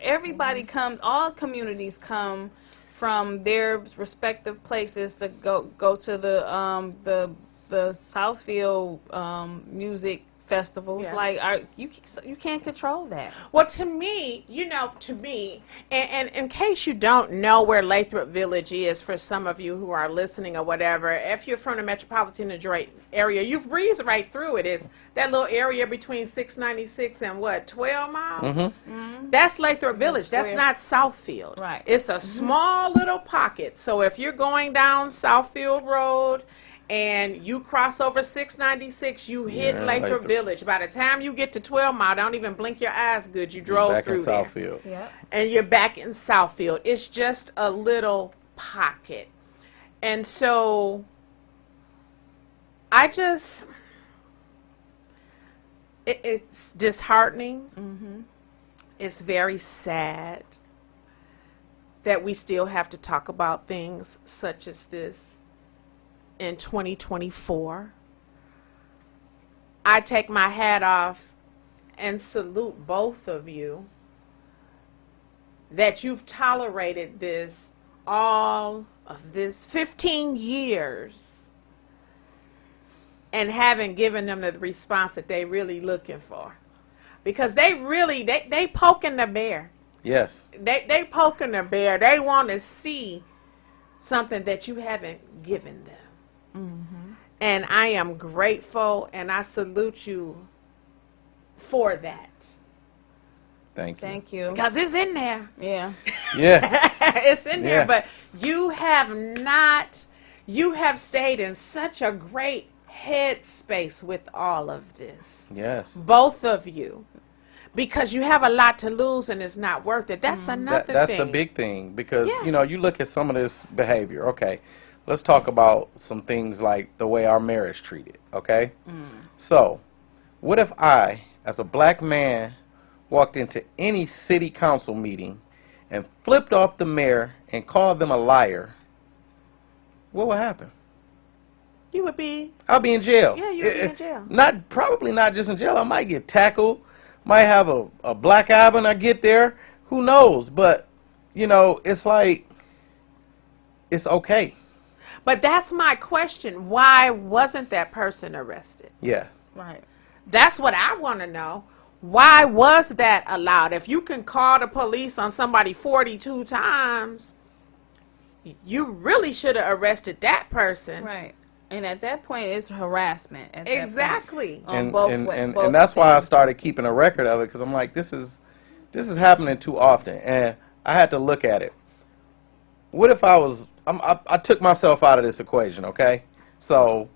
Everybody comes. All communities come from their respective places to go to the Southfield music festivals. Yes. Like, you can't control that. Well, to me, and in case you don't know where Lathrup Village is, for some of you who are listening or whatever, if you're from the metropolitan Detroit area, you've breezed right through it. It's that little area between 696 and 12 miles? That's Lathrup Village. That's not Southfield. Right. It's a small little pocket. So if you're going down Southfield Road, and you cross over 696, you hit Lathrup Village. By the time you get to 12 Mile, don't even blink your eyes good. You drove back through in there. Southfield. Yeah. And you're back in Southfield. It's just a little pocket. And so it's disheartening. It's very sad that we still have to talk about things such as this in 2024. I take my hat off and salute both of you that you've tolerated this all of this 15 years and haven't given them the response that they really looking for, because they poking the bear. Yes. They poking the bear. They want to see something that you haven't given them. And I am grateful, and I salute you for that. Thank you. Thank you. Because it's in there. Yeah. Yeah. It's in there. Yeah. But you have stayed in such a great headspace with all of this. Yes. Both of you. Because you have a lot to lose and it's not worth it. That's another That's thing. the big thing, because, Yeah. you know, you look at some of this behavior. Okay, let's talk about some things like the way our mayor is treated, okay? So, what if I, as a black man, walked into any city council meeting and flipped off the mayor and called them a liar? What would happen? You would be. I'll be in jail. Yeah, you would be in jail. Probably not just in jail. I might get tackled. Might have a black eye when I get there. Who knows? But, you know, it's like, it's okay. But that's my question. Why wasn't that person arrested? Yeah. Right. That's what I want to know. Why was that allowed? If you can call the police on somebody 42 times, you really should have arrested that person. Right. And at that point, it's harassment. At that point. Exactly. On both ways. And that's why I started keeping a record of it, because I'm like, this is happening too often, and I had to look at it. What if I took myself out of this equation, okay? So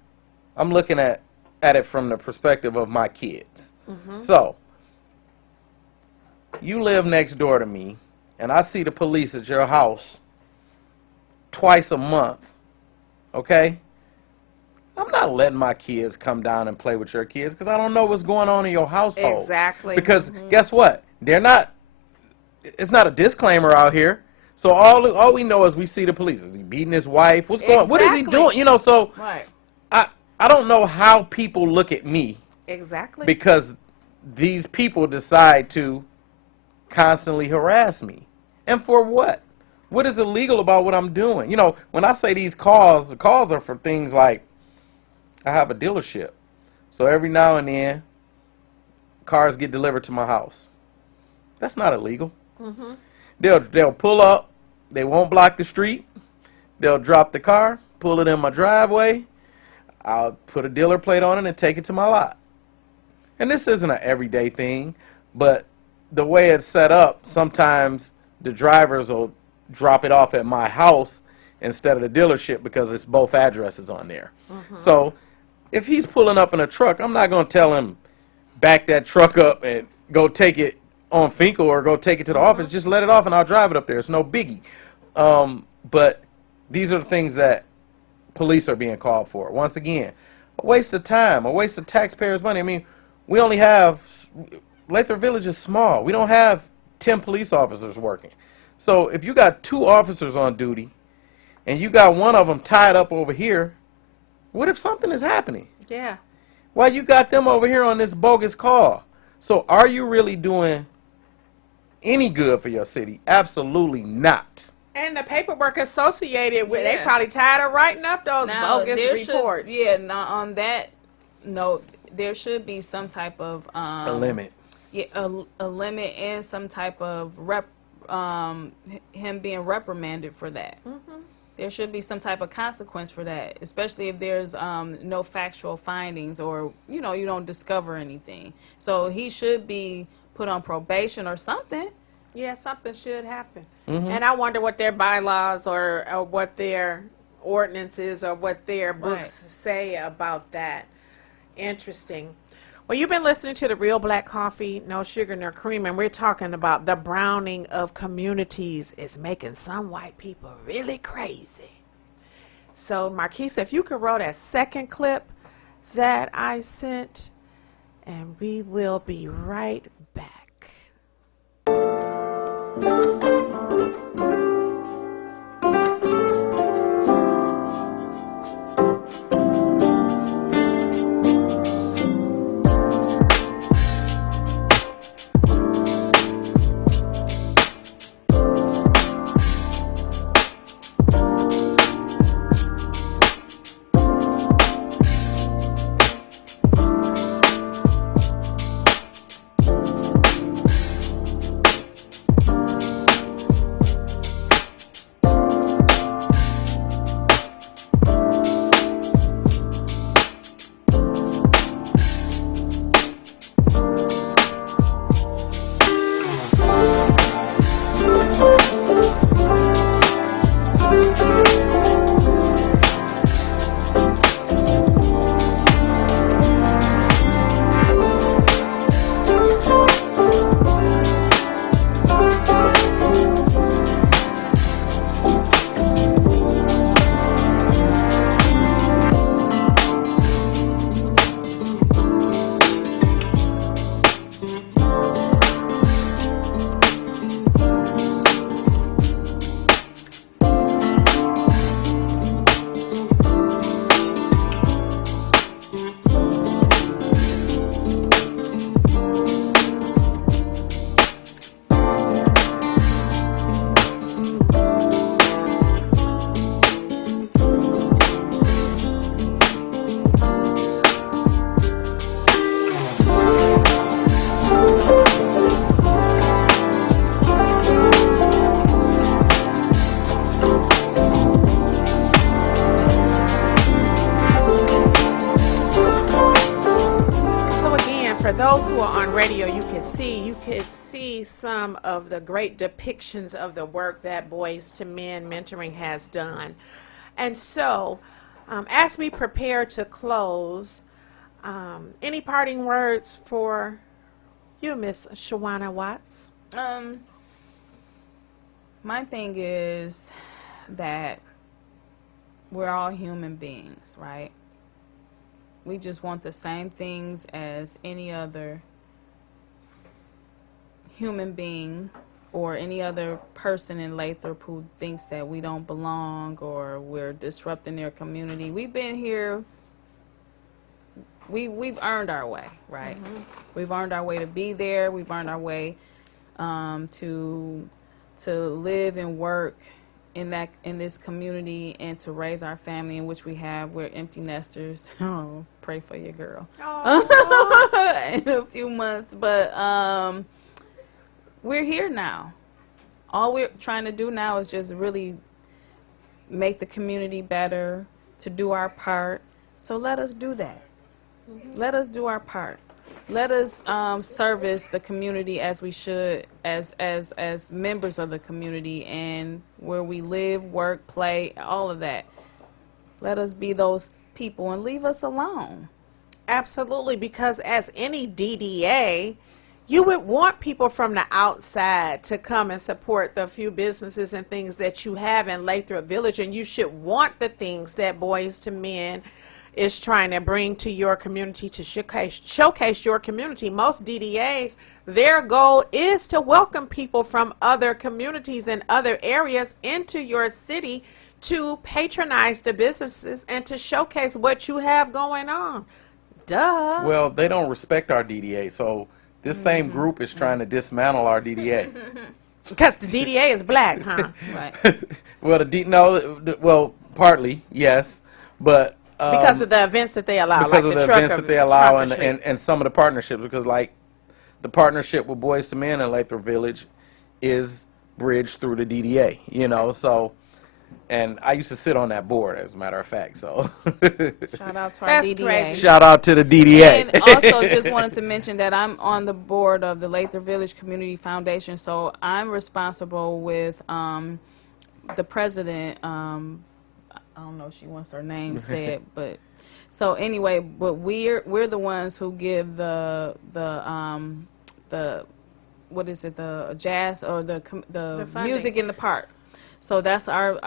I'm looking at it from the perspective of my kids. So you live next door to me, and I see the police at your house twice a month, okay? I'm not letting my kids come down and play with your kids, because I don't know what's going on in your household. Exactly. Because guess what? It's not a disclaimer out here. So all we know is we see the police. Is he beating his wife? What's going on? What is he doing? You know, so Right. I don't know how people look at me, Exactly. because these people decide to constantly harass me. And for what? What is illegal about what I'm doing? You know, when I say these calls, the calls are for things like, I have a dealership. So every now and then, cars get delivered to my house. That's not illegal. They'll pull up. They won't block the street. They'll drop the car, pull it in my driveway. I'll put a dealer plate on it and take it to my lot. And this isn't an everyday thing, But the way it's set up, sometimes the drivers will drop it off at my house instead of the dealership because it's both addresses on there. So if he's pulling up in a truck, I'm not going to tell him back that truck up and go take it on Finkel or go take it to the office. Just let it off and I'll drive it up there. It's no biggie. But these are the things that police are being called for. Once again, a waste of time, a waste of taxpayers' money. I mean, we only have, Lathrup Village is small. We don't have 10 police officers working. So if you got 2 officers on duty and you got one of them tied up over here, what if something is happening? Yeah. Well, you got them over here on this bogus call. So are you really doing any good for your city? Absolutely not. And the paperwork associated with, they Yeah. probably tired of writing up those Now, bogus there reports. now on that note, there should be some type of A limit. Yeah, a limit and some type of him being reprimanded for that. There should be some type of consequence for that, especially if there's no factual findings or you don't discover anything. So he should be put on probation or something. Yeah, something should happen. And I wonder what their bylaws or what their ordinances or what their books say about that. Interesting. Well, you've been listening to the Real Black Coffee, No Sugar Nor Cream, and we're talking about the browning of communities is making some white people really crazy. So, Marquisa, if you could roll that second clip that I sent, and we will be right back. For those who are on radio, you could see some of the great depictions of the work that Boys to Men Mentoring has done. And so, as we prepare to close, any parting words for you, Miss Shawana Watts? My thing is that we're all human beings, right? We just want the same things as any other human being or any other person in Lathrup who thinks that we don't belong or we're disrupting their community. We've been here, we've earned our way, right? We've earned our way to be there. We've earned our way to live and work in this community and to raise our family, in which we have. We're empty nesters. Oh, pray for your girl. In a few months, but we're here now. All we're trying to do now is just really make the community better, to do our part. So let us do that. Let us do our part. let us service the community as we should, as members of the community, and where we live, work, play, all of that. Let us be those people and leave us alone. Absolutely, because as any DDA, you would want people from the outside to come and support the few businesses and things that you have in Lathrup Village, and you should want the things that Boys to Men is trying to bring to your community to showcase your community. Most DDAs, their goal is to welcome people from other communities and other areas into your city to patronize the businesses and to showcase what you have going on. Duh. Well, they don't respect our DDA, so this same group is trying to dismantle our DDA. Because the DDA is black, huh? Right. Well, partly, yes, but because of the events that they allow, because like of the truck events that they allow and some of the partnerships, because like the partnership with Boys to Men in Lathrup Village is bridged through the DDA, you know, so. And I used to sit on that board, as a matter of fact. So, shout out to our That's DDA. crazy. Shout out to the DDA. And also, just wanted to mention that I'm on the board of the Lathrup Village Community Foundation. So I'm responsible with the president. I don't know if she wants her name said, but so anyway, but we're the ones who give the what is it, the jazz or the music in the park. So that's our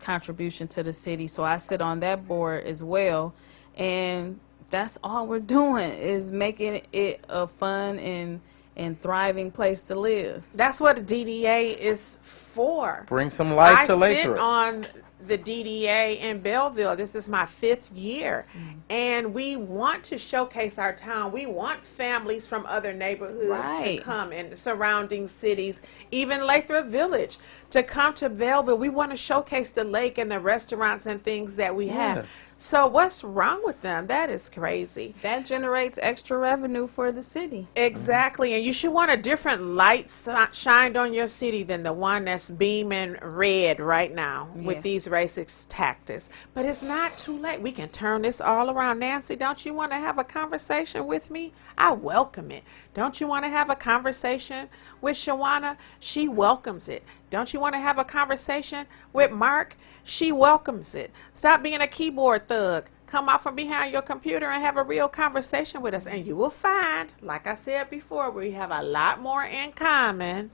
contribution to the city. So I sit on that board as well, and that's all we're doing is making it a fun and thriving place to live. That's what a DDA is for. Bring some life to Lathrop. I sit on the DDA in Belleville. This is my 5th year. And we want to showcase our town. We want families from other neighborhoods to come and surrounding cities, even Lathrup Village, to come to Belleville. We want to showcase the lake and the restaurants and things that we have. So what's wrong with them? That is crazy. That generates extra revenue for the city. Exactly. And you should want a different light shined on your city than the one that's beaming red right now with these racist tactics. But it's not too late. We can turn this all around. Nancy, don't you want to have a conversation with me? I welcome it. Don't you want to have a conversation with Shawana? She welcomes it. Don't you want to have a conversation with Mark? She welcomes it. Stop being a keyboard thug. Come out from behind your computer and have a real conversation with us. And you will find, like I said before, we have a lot more in common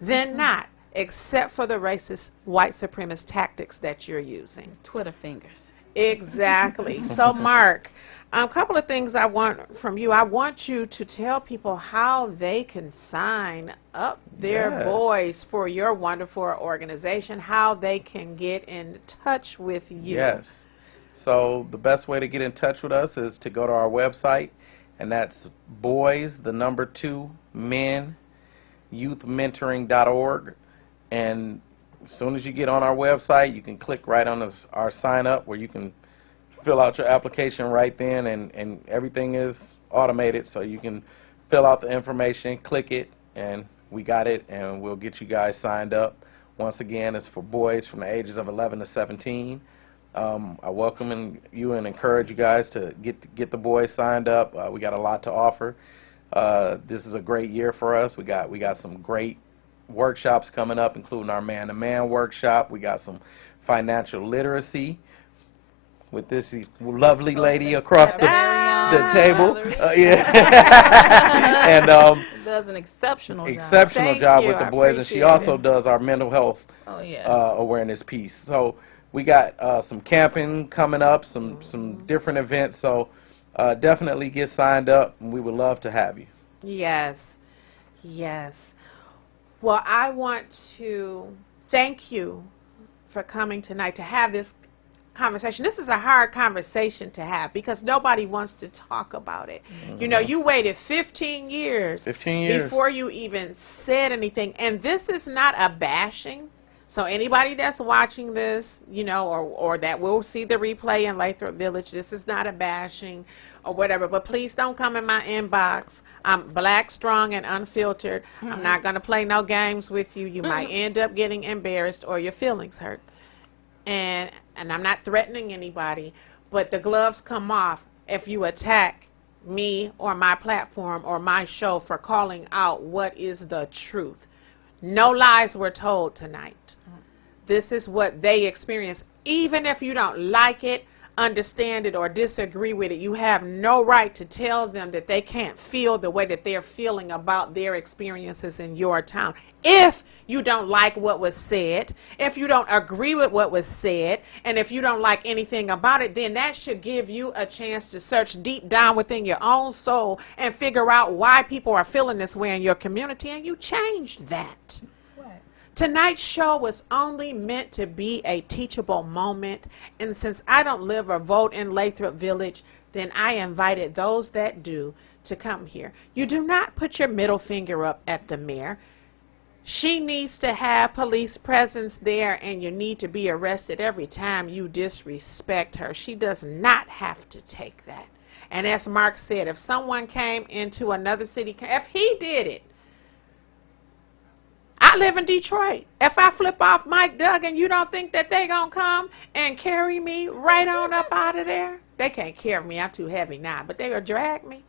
than not, except for the racist white supremacist tactics that you're using. Twitter fingers. Exactly. So, Mark, a couple of things I want from you. I want you to tell people how they can sign up their boys for your wonderful organization, how they can get in touch with you. Yes. So the best way to get in touch with us is to go to our website, and that's boys2men youthmentoring.org. And as soon as you get on our website, you can click right on our sign up where you can fill out your application right then, and everything is automated, so you can fill out the information, click it, and we got it, and we'll get you guys signed up. Once again, it's for boys from the ages of 11 to 17. I welcome you and encourage you guys to get the boys signed up. We got a lot to offer. This is a great year for us. We got some great workshops coming up, including our man-to-man workshop. We got some financial literacy with this lovely lady across the table. And does an exceptional job with the boys, and she also does our mental health awareness piece. So we got some camping coming up, some different events. So definitely get signed up, and we would love to have you. Yes. Well, I want to thank you for coming tonight to have this conversation. This is a hard conversation to have because nobody wants to talk about it. You know, you waited 15 years before you even said anything. And this is not a bashing. So anybody that's watching this, you know, or that will see the replay in Lathrup Village, this is not a bashing or whatever. But please don't come in my inbox. I'm black, strong, and unfiltered. I'm not going to play no games with you. You might end up getting embarrassed or your feelings hurt. And I'm not threatening anybody, but the gloves come off if you attack me or my platform or my show for calling out what is the truth. No lies were told tonight. This is what they experience. Even if you don't like it, understand it, or disagree with it, you have no right to tell them that they can't feel the way that they're feeling about their experiences in your town. If you don't like what was said, if you don't agree with what was said, and if you don't like anything about it, then that should give you a chance to search deep down within your own soul and figure out why people are feeling this way in your community, and you changed that. Tonight's show was only meant to be a teachable moment, and since I don't live or vote in Lathrup Village, then I invited those that do to come here. You do not put your middle finger up at the mayor. She needs to have police presence there, and you need to be arrested every time you disrespect her. She does not have to take that. And as Mark said, if someone came into another city, if he did it, I live in Detroit. If I flip off Mike Duggan, you don't think that they gonna come and carry me right on up out of there? They can't carry me. I'm too heavy now, but they will drag me.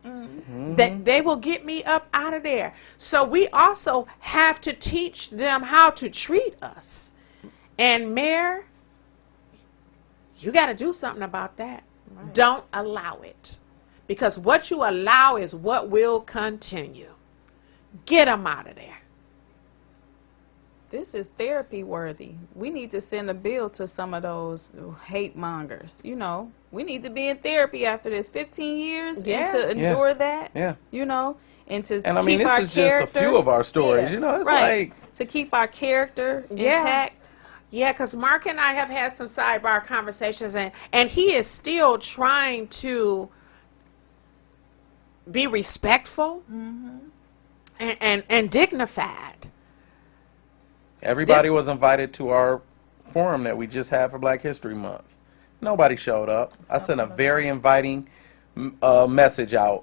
They will get me up out of there. So we also have to teach them how to treat us. And Mayor, you got to do something about that. Right. Don't allow it. Because what you allow is what will continue. Get them out of there. This is therapy worthy. We need to send a bill to some of those hate mongers. You know, we need to be in therapy after this 15 years and to endure that. Yeah. You know, and to I mean, keep our this is just a few of our stories. You know, it's like to keep our character intact. Yeah, because Mark and I have had some sidebar conversations, and he is still trying to be respectful and dignified. Everybody was invited to our forum that we just had for Black History Month. Nobody showed up. I sent a very inviting message out.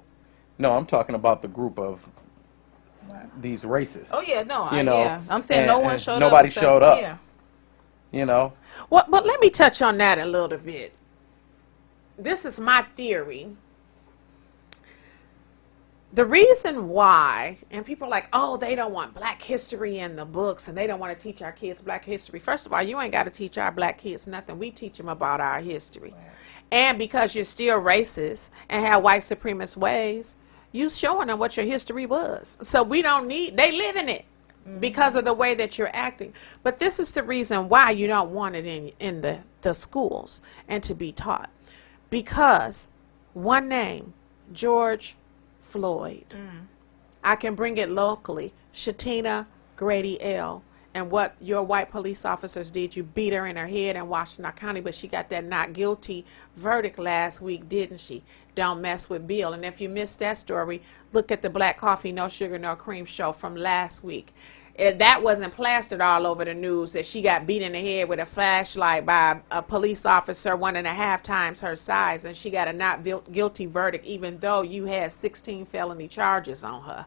No, I'm talking about the group of these racists. Oh, yeah, no. I'm saying and, no one showed up. Nobody showed up. Yeah. You know? Well, but let me touch on that a little bit. This is my theory. The reason why, and people are like, oh, they don't want Black history in the books and they don't want to teach our kids Black history. First of all, you ain't got to teach our Black kids nothing. We teach them about our history. Right. And because you're still racist and have white supremacist ways, you showing them what your history was. So we don't need, they live in it because of the way that you're acting. But this is the reason why you don't want it in the schools and to be taught. Because one name, George Floyd. I can bring it locally. Shatina Grady L. And what your white police officers did, you beat her in her head in Washington County, but she got that not guilty verdict last week, didn't she? Don't mess with Bill. And if you missed that story, look at the Black Coffee, No Sugar, No Cream show from last week. That wasn't plastered all over the news that she got beat in the head with a flashlight by a police officer 1.5 times her size, and she got a not guilty verdict even though you had 16 felony charges on her.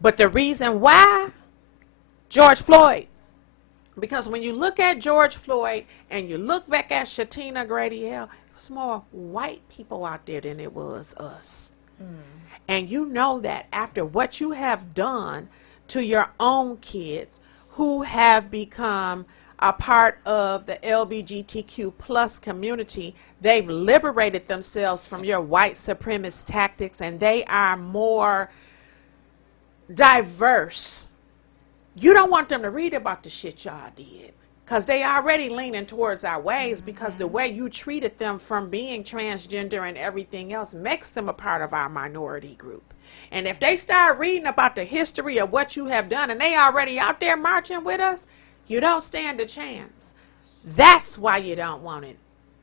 But the reason why, George Floyd, because when you look at George Floyd and you look back at Shatina Grady Hill, it was more white people out there than it was us. And you know that after what you have done to your own kids who have become a part of the LGBTQ plus community, they've liberated themselves from your white supremacist tactics and they are more diverse. You don't want them to read about the shit y'all did because they already leaning towards our ways because the way you treated them from being transgender and everything else makes them a part of our minority group. And if they start reading about the history of what you have done and they already out there marching with us, you don't stand a chance. That's why you don't want it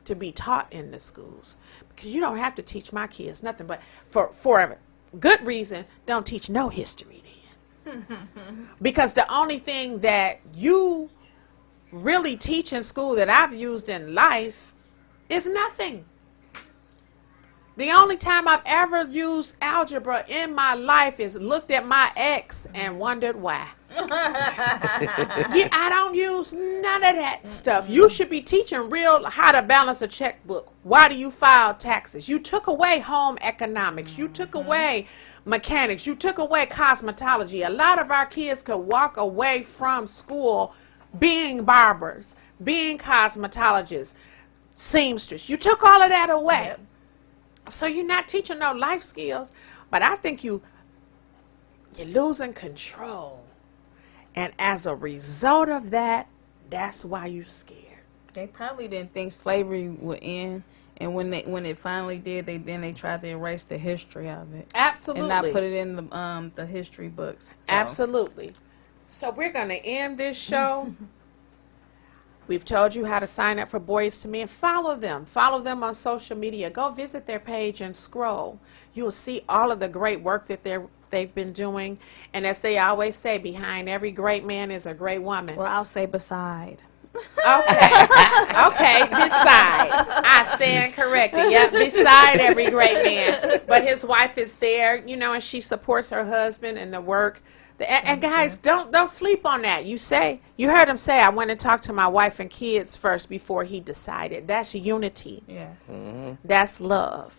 to be taught in the schools. Because you don't have to teach my kids nothing, but for a good reason, don't teach no history then. Because the only thing that you really teach in school that I've used in life is nothing. The only time I've ever used algebra in my life is looked at my ex and wondered why. Yeah, I don't use none of that stuff. You should be teaching real how to balance a checkbook. Why do you file taxes? You took away home economics. You took away mechanics. You took away cosmetology. A lot of our kids could walk away from school being barbers, being cosmetologists, seamstress. You took all of that away. Yep. So you're not teaching no life skills, but I think you're losing control. And as a result of that, that's why you're scared. They probably didn't think slavery would end, and when it finally did, they tried to erase the history of it. Absolutely. And not put it in the history books. So. Absolutely. So we're going to end this show. We've told you how to sign up for Boys to Men. Follow them. Follow them on social media. Go visit their page and scroll. You will see all of the great work that they've been doing. And as they always say, behind every great man is a great woman. Well, I'll say beside. Okay. Okay, beside. I stand corrected. Yep, beside every great man. But his wife is there, and she supports her husband and the work. And guys, don't sleep on that. You heard him say, I went and talked to my wife and kids first before he decided. That's unity. Yes. Mm-hmm. That's love.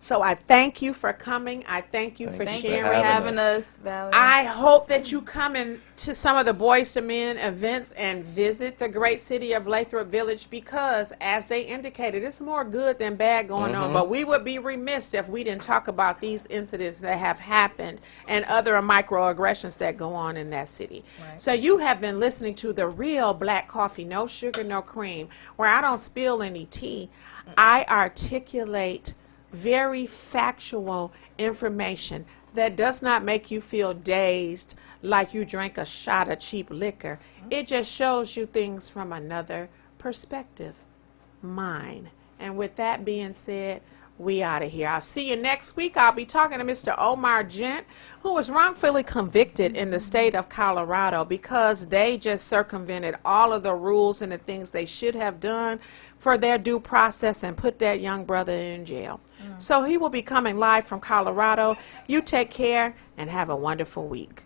So I thank you for coming. I thank you for Thank sharing. you for having us, Valerie. I hope that you come to some of the Boys to Men events and visit the great city of Lathrup Village because, as they indicated, it's more good than bad going on. But we would be remiss if we didn't talk about these incidents that have happened and other microaggressions that go on in that city. Right. So you have been listening to the real black coffee, no sugar, no cream, where I don't spill any tea. I articulate very factual information that does not make you feel dazed like you drank a shot of cheap liquor. It just shows you things from another perspective, mine. And with that being said, we out of here. I'll see you next week. I'll be talking to Mr. Omar Gent, who was wrongfully convicted in the state of Colorado because they just circumvented all of the rules and the things they should have done for their due process and put that young brother in jail. So he will be coming live from Colorado. You take care and have a wonderful week.